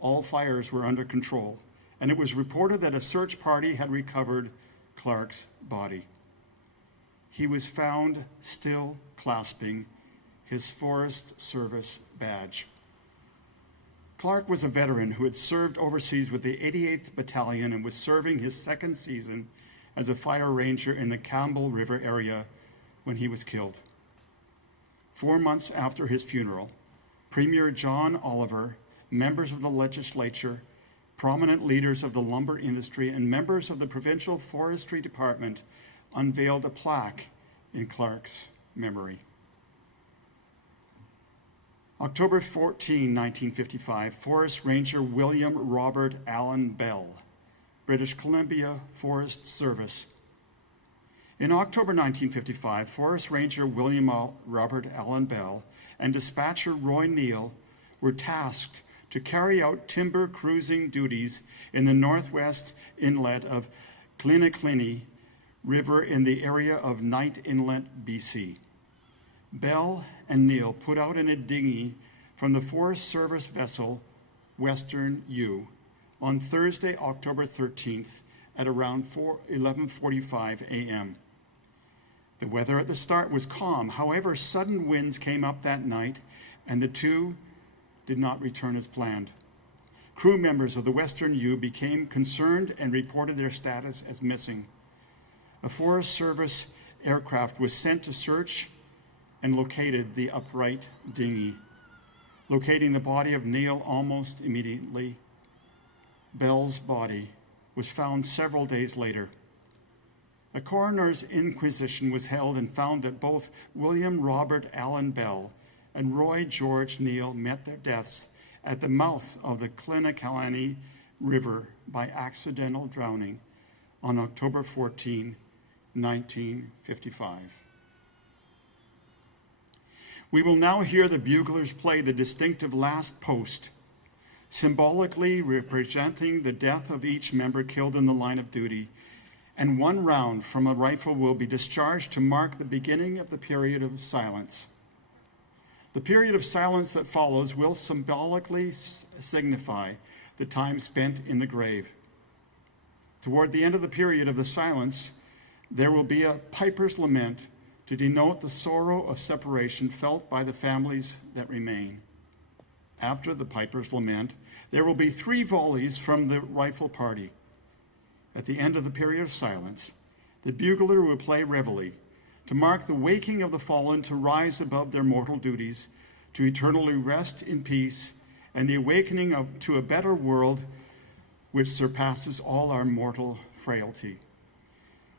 all fires were under control, and it was reported that a search party had recovered Clark's body. He was found still clasping his Forest Service badge. Clark was a veteran who had served overseas with the 88th Battalion and was serving his 2nd season as a fire ranger in the Campbell River area when he was killed. 4 months after his funeral, Premier John Oliver, members of the legislature, prominent leaders of the lumber industry, and members of the Provincial Forestry Department unveiled a plaque in Clark's memory. October 14, 1955, Forest Ranger William Robert Allen Bell, British Columbia Forest Service. In October 1955, Forest Ranger William Robert Allen Bell and dispatcher Roy Neal were tasked to carry out timber cruising duties in the northwest inlet of Clinaclini River in the area of Knight Inlet, BC. Bell and Neal put out in a dinghy from the Forest Service vessel Western U on Thursday, October 13th at around 11:45 a.m. The weather at the start was calm. However, sudden winds came up that night, and the two did not return as planned. Crew members of the Western U became concerned and reported their status as missing. A Forest Service aircraft was sent to search and located the upright dinghy. Locating the body of Neil almost immediately, Bell's body was found several days later. A coroner's inquisition was held and found that both William Robert Allen Bell and Roy George Neal met their deaths at the mouth of the Clinacalani River by accidental drowning on October 14, 1955. We will now hear the buglers play the distinctive last post, symbolically representing the death of each member killed in the line of duty, and one round from a rifle will be discharged to mark the beginning of the period of silence. The period of silence that follows will symbolically signify the time spent in the grave. Toward the end of the period of the silence, there will be a piper's lament to denote the sorrow of separation felt by the families that remain. After the piper's lament, there will be 3 volleys from the rifle party. At the end of the period of silence, the bugler will play reveille to mark the waking of the fallen to rise above their mortal duties, to eternally rest in peace, and the awakening to a better world which surpasses all our mortal frailty.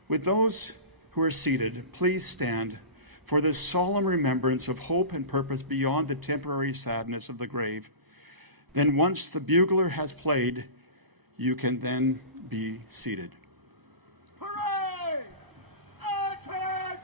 With those who are seated, please stand for this solemn remembrance of hope and purpose beyond the temporary sadness of the grave. Then once the bugler has played, you can then be seated. Hooray! Attack!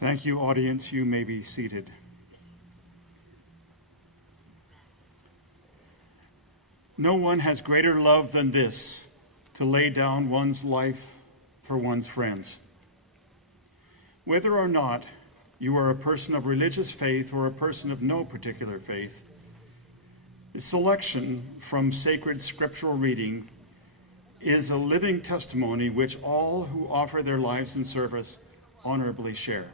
Thank you, audience. You may be seated. No one has greater love than this, to lay down one's life for one's friends. Whether or not you are a person of religious faith or a person of no particular faith, the selection from sacred scriptural reading is a living testimony which all who offer their lives in service honorably share.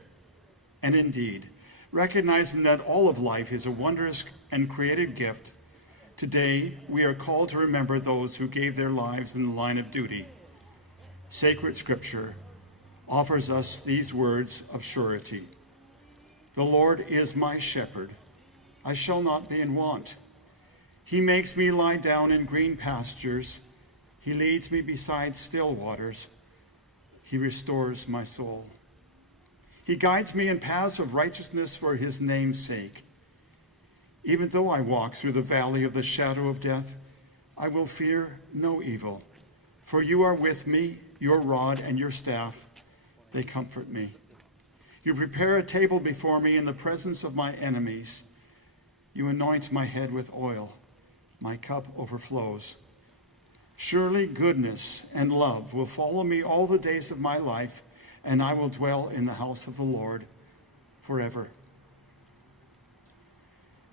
And indeed, recognizing that all of life is a wondrous and created gift, today we are called to remember those who gave their lives in the line of duty. Sacred Scripture offers us these words of surety. The Lord is my shepherd, I shall not be in want. He makes me lie down in green pastures. He leads me beside still waters. He restores my soul. He guides me in paths of righteousness for his name's sake. Even though I walk through the valley of the shadow of death, I will fear no evil. For you are with me, your rod and your staff, they comfort me. You prepare a table before me in the presence of my enemies. You anoint my head with oil. My cup overflows. Surely goodness and love will follow me all the days of my life, and I will dwell in the house of the Lord forever.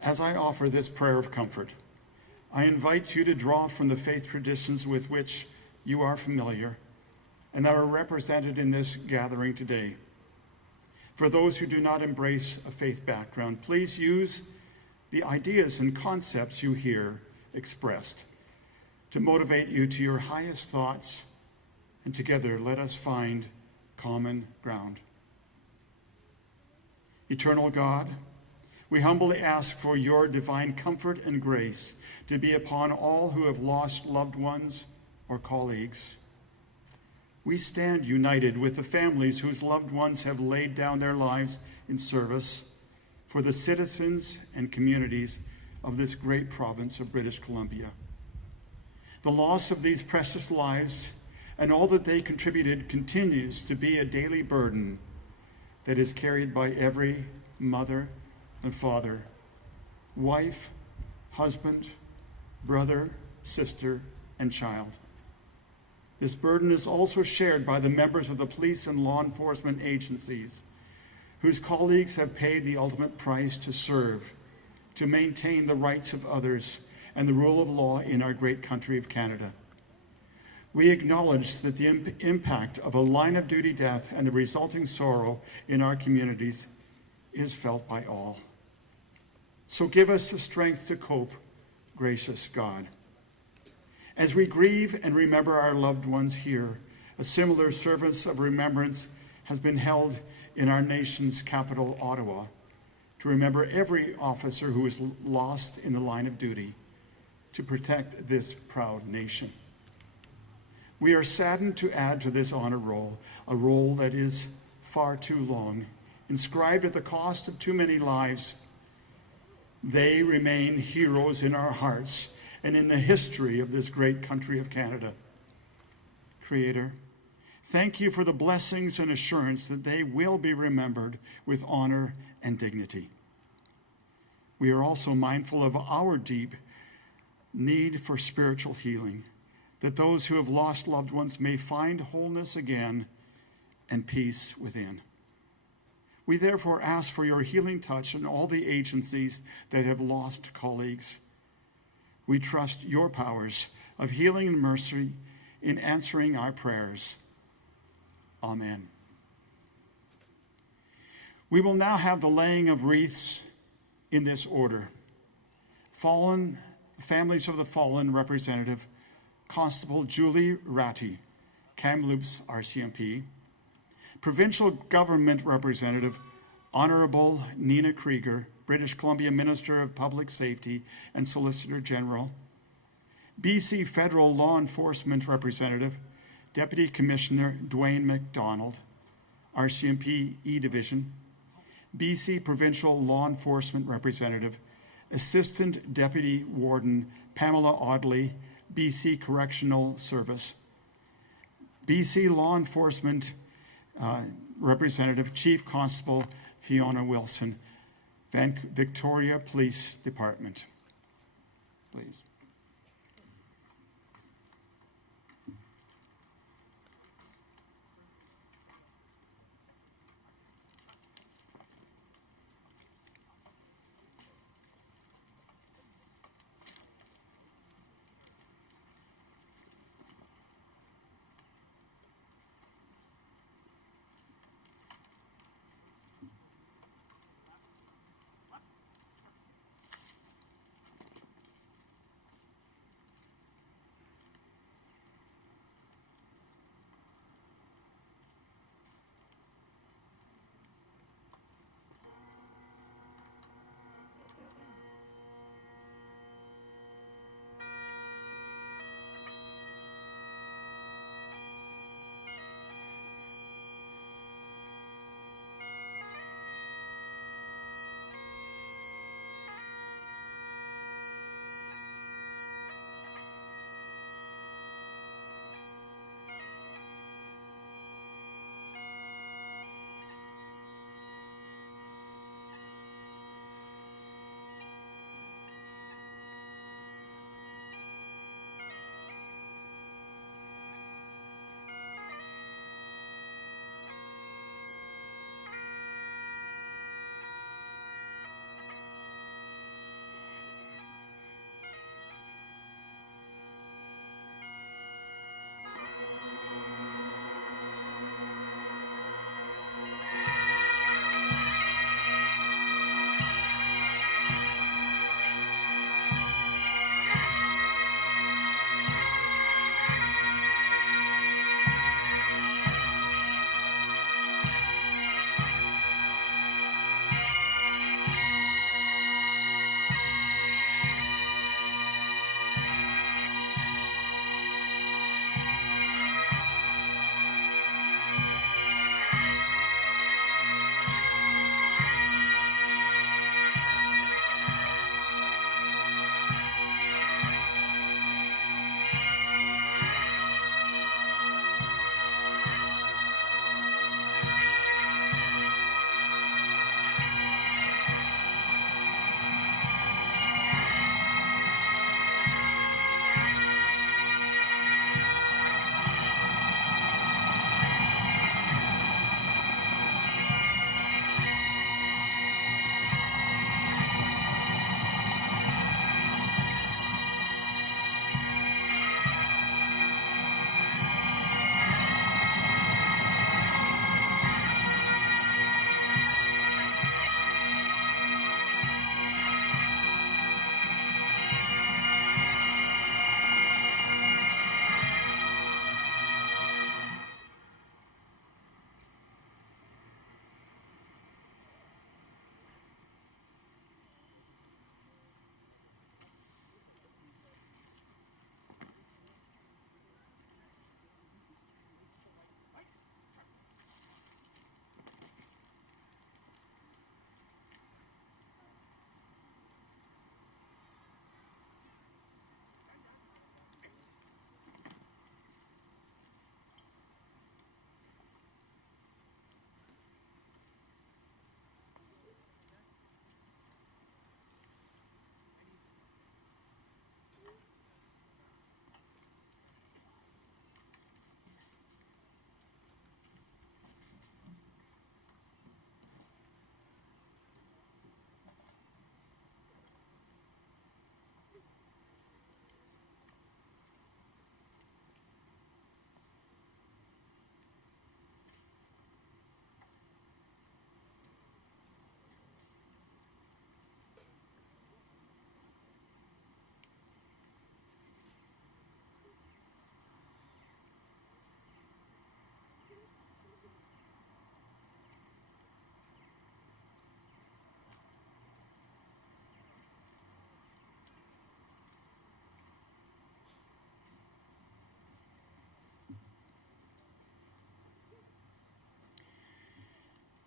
As I offer this prayer of comfort, I invite you to draw from the faith traditions with which you are familiar and that are represented in this gathering today. For those who do not embrace a faith background, please use the ideas and concepts you hear expressed to motivate you to your highest thoughts, and together let us find common ground. Eternal God, we humbly ask for your divine comfort and grace to be upon all who have lost loved ones or colleagues. We stand united with the families whose loved ones have laid down their lives in service for the citizens and communities of this great province of British Columbia. The loss of these precious lives and all that they contributed continues to be a daily burden that is carried by every mother and father, wife, husband, brother, sister, and child. This burden is also shared by the members of the police and law enforcement agencies, whose colleagues have paid the ultimate price to serve, to maintain the rights of others and the rule of law in our great country of Canada. We acknowledge that the impact of a line of duty death and the resulting sorrow in our communities is felt by all. So give us the strength to cope, gracious God. As we grieve and remember our loved ones here, a similar service of remembrance has been held in our nation's capital, Ottawa, to remember every officer who was lost in the line of duty to protect this proud nation. We are saddened to add to this honor roll, a roll that is far too long, inscribed at the cost of too many lives. They remain heroes in our hearts and in the history of this great country of Canada. Creator, thank you for the blessings and assurance that they will be remembered with honor and dignity. We are also mindful of our deep need for spiritual healing, that those who have lost loved ones may find wholeness again and peace within. We therefore ask for your healing touch on all the agencies that have lost colleagues. We trust your powers of healing and mercy in answering our prayers. Amen. We will now have the laying of wreaths in this order. Fallen families of the fallen representative, Constable Julie Ratty, Kamloops RCMP. Provincial Government Representative, Honourable Nina Krieger, British Columbia Minister of Public Safety and Solicitor General. BC Federal Law Enforcement Representative, Deputy Commissioner Dwayne McDonald, RCMP E Division. BC Provincial Law Enforcement Representative, Assistant Deputy Warden Pamela Audley, BC Correctional Service. BC Law Enforcement Representative Chief Constable Fiona Wilson, Victoria Police Department. Please.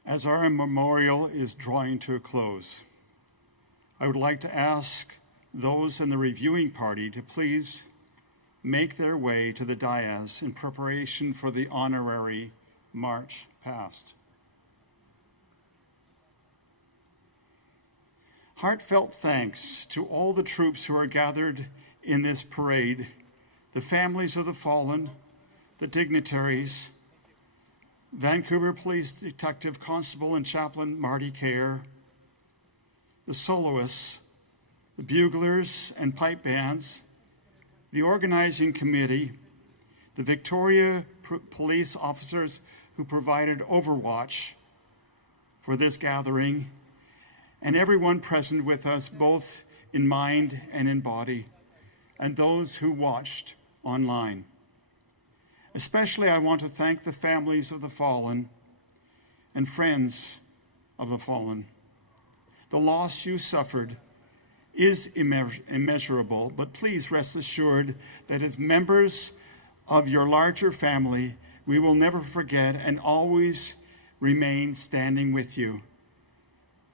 As our memorial is drawing to a close, I would like to ask those in the reviewing party to please make their way to the dais in preparation for the honorary march past. Heartfelt thanks to all the troops who are gathered in this parade, the families of the fallen, the dignitaries, Vancouver Police Detective Constable and Chaplain Marty Kerr, the soloists, the buglers and pipe bands, the organizing committee, the Victoria police officers who provided overwatch for this gathering, and everyone present with us, both in mind and in body, and those who watched online. Especially, I want to thank the families of the fallen and friends of the fallen. The loss you suffered is immeasurable, but please rest assured that as members of your larger family, we will never forget and always remain standing with you.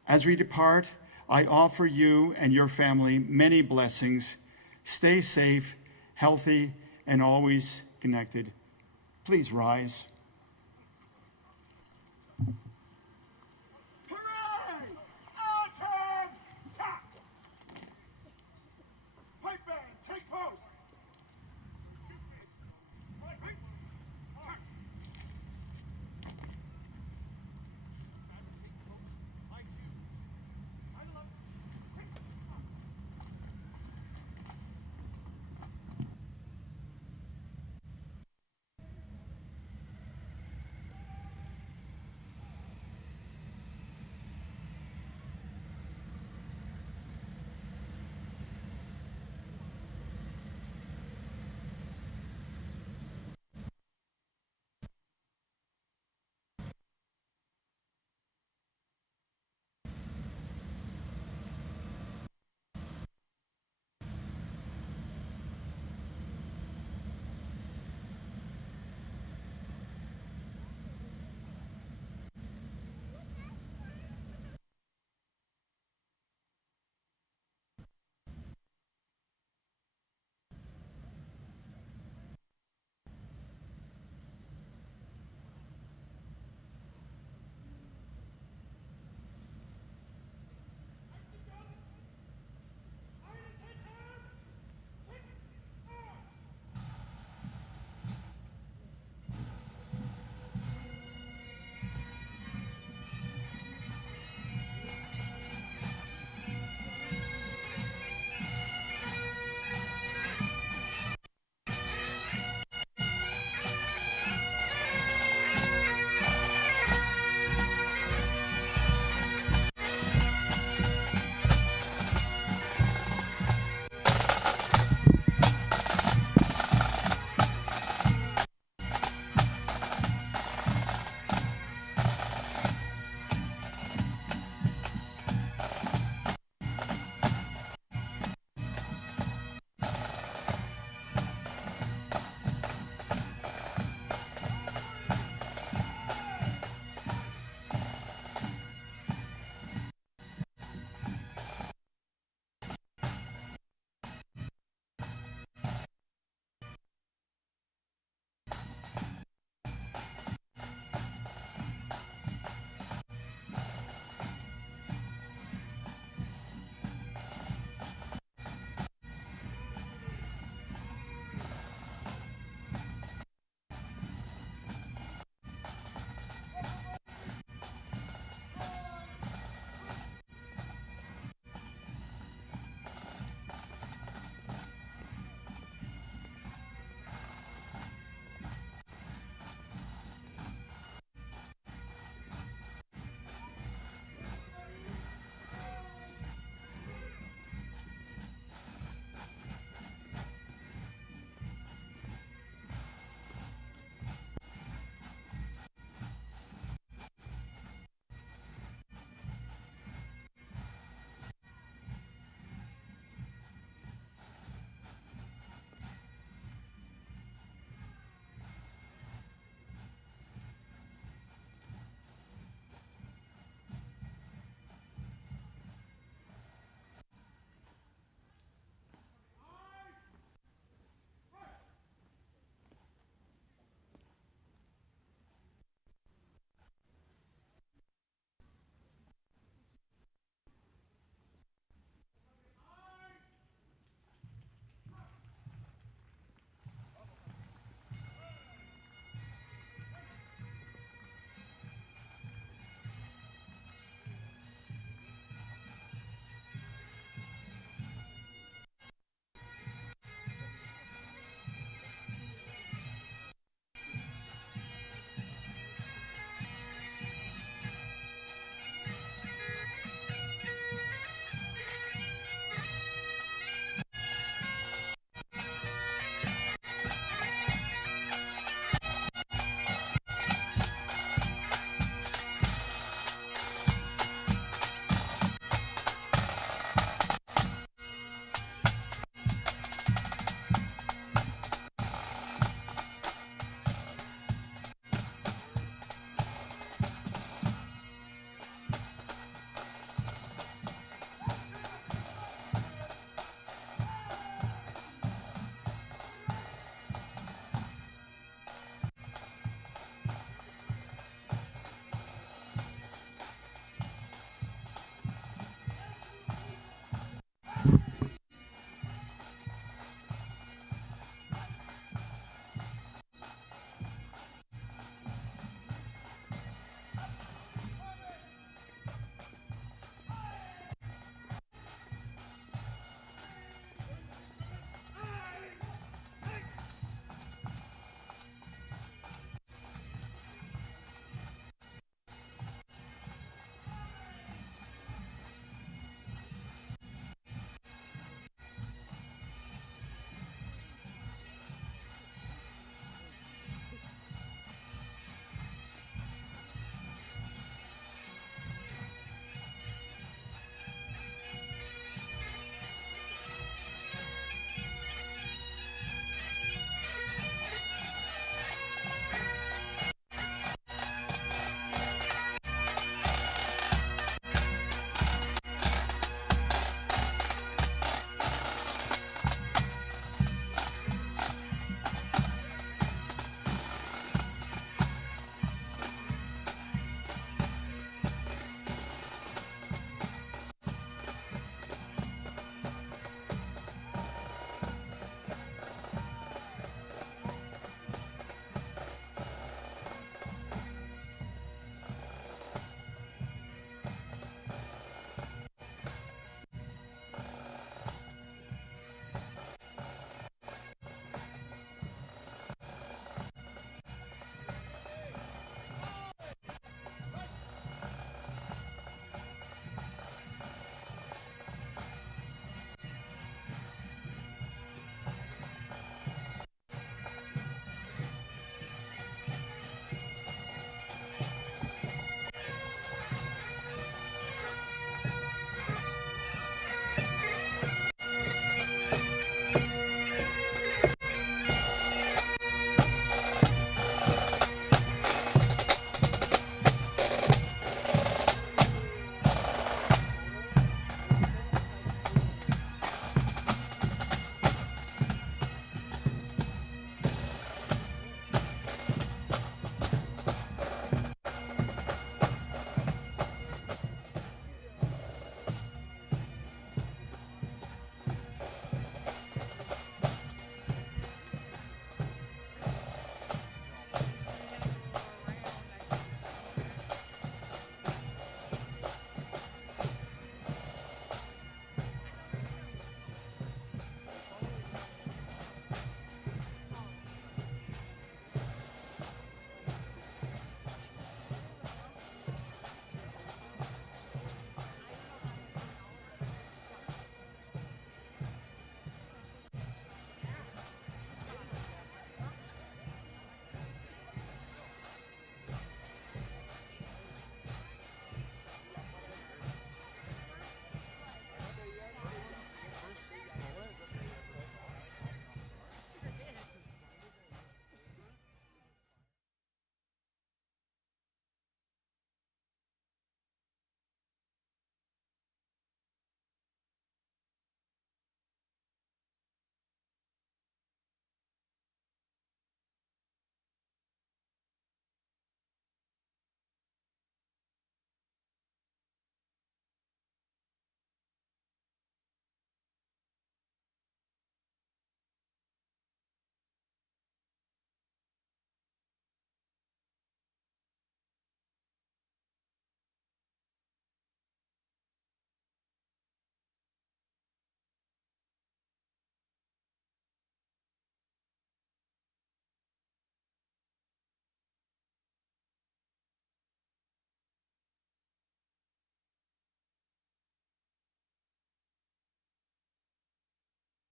As we depart, I offer you and your family many blessings. Stay safe, healthy, and always connected. Please rise.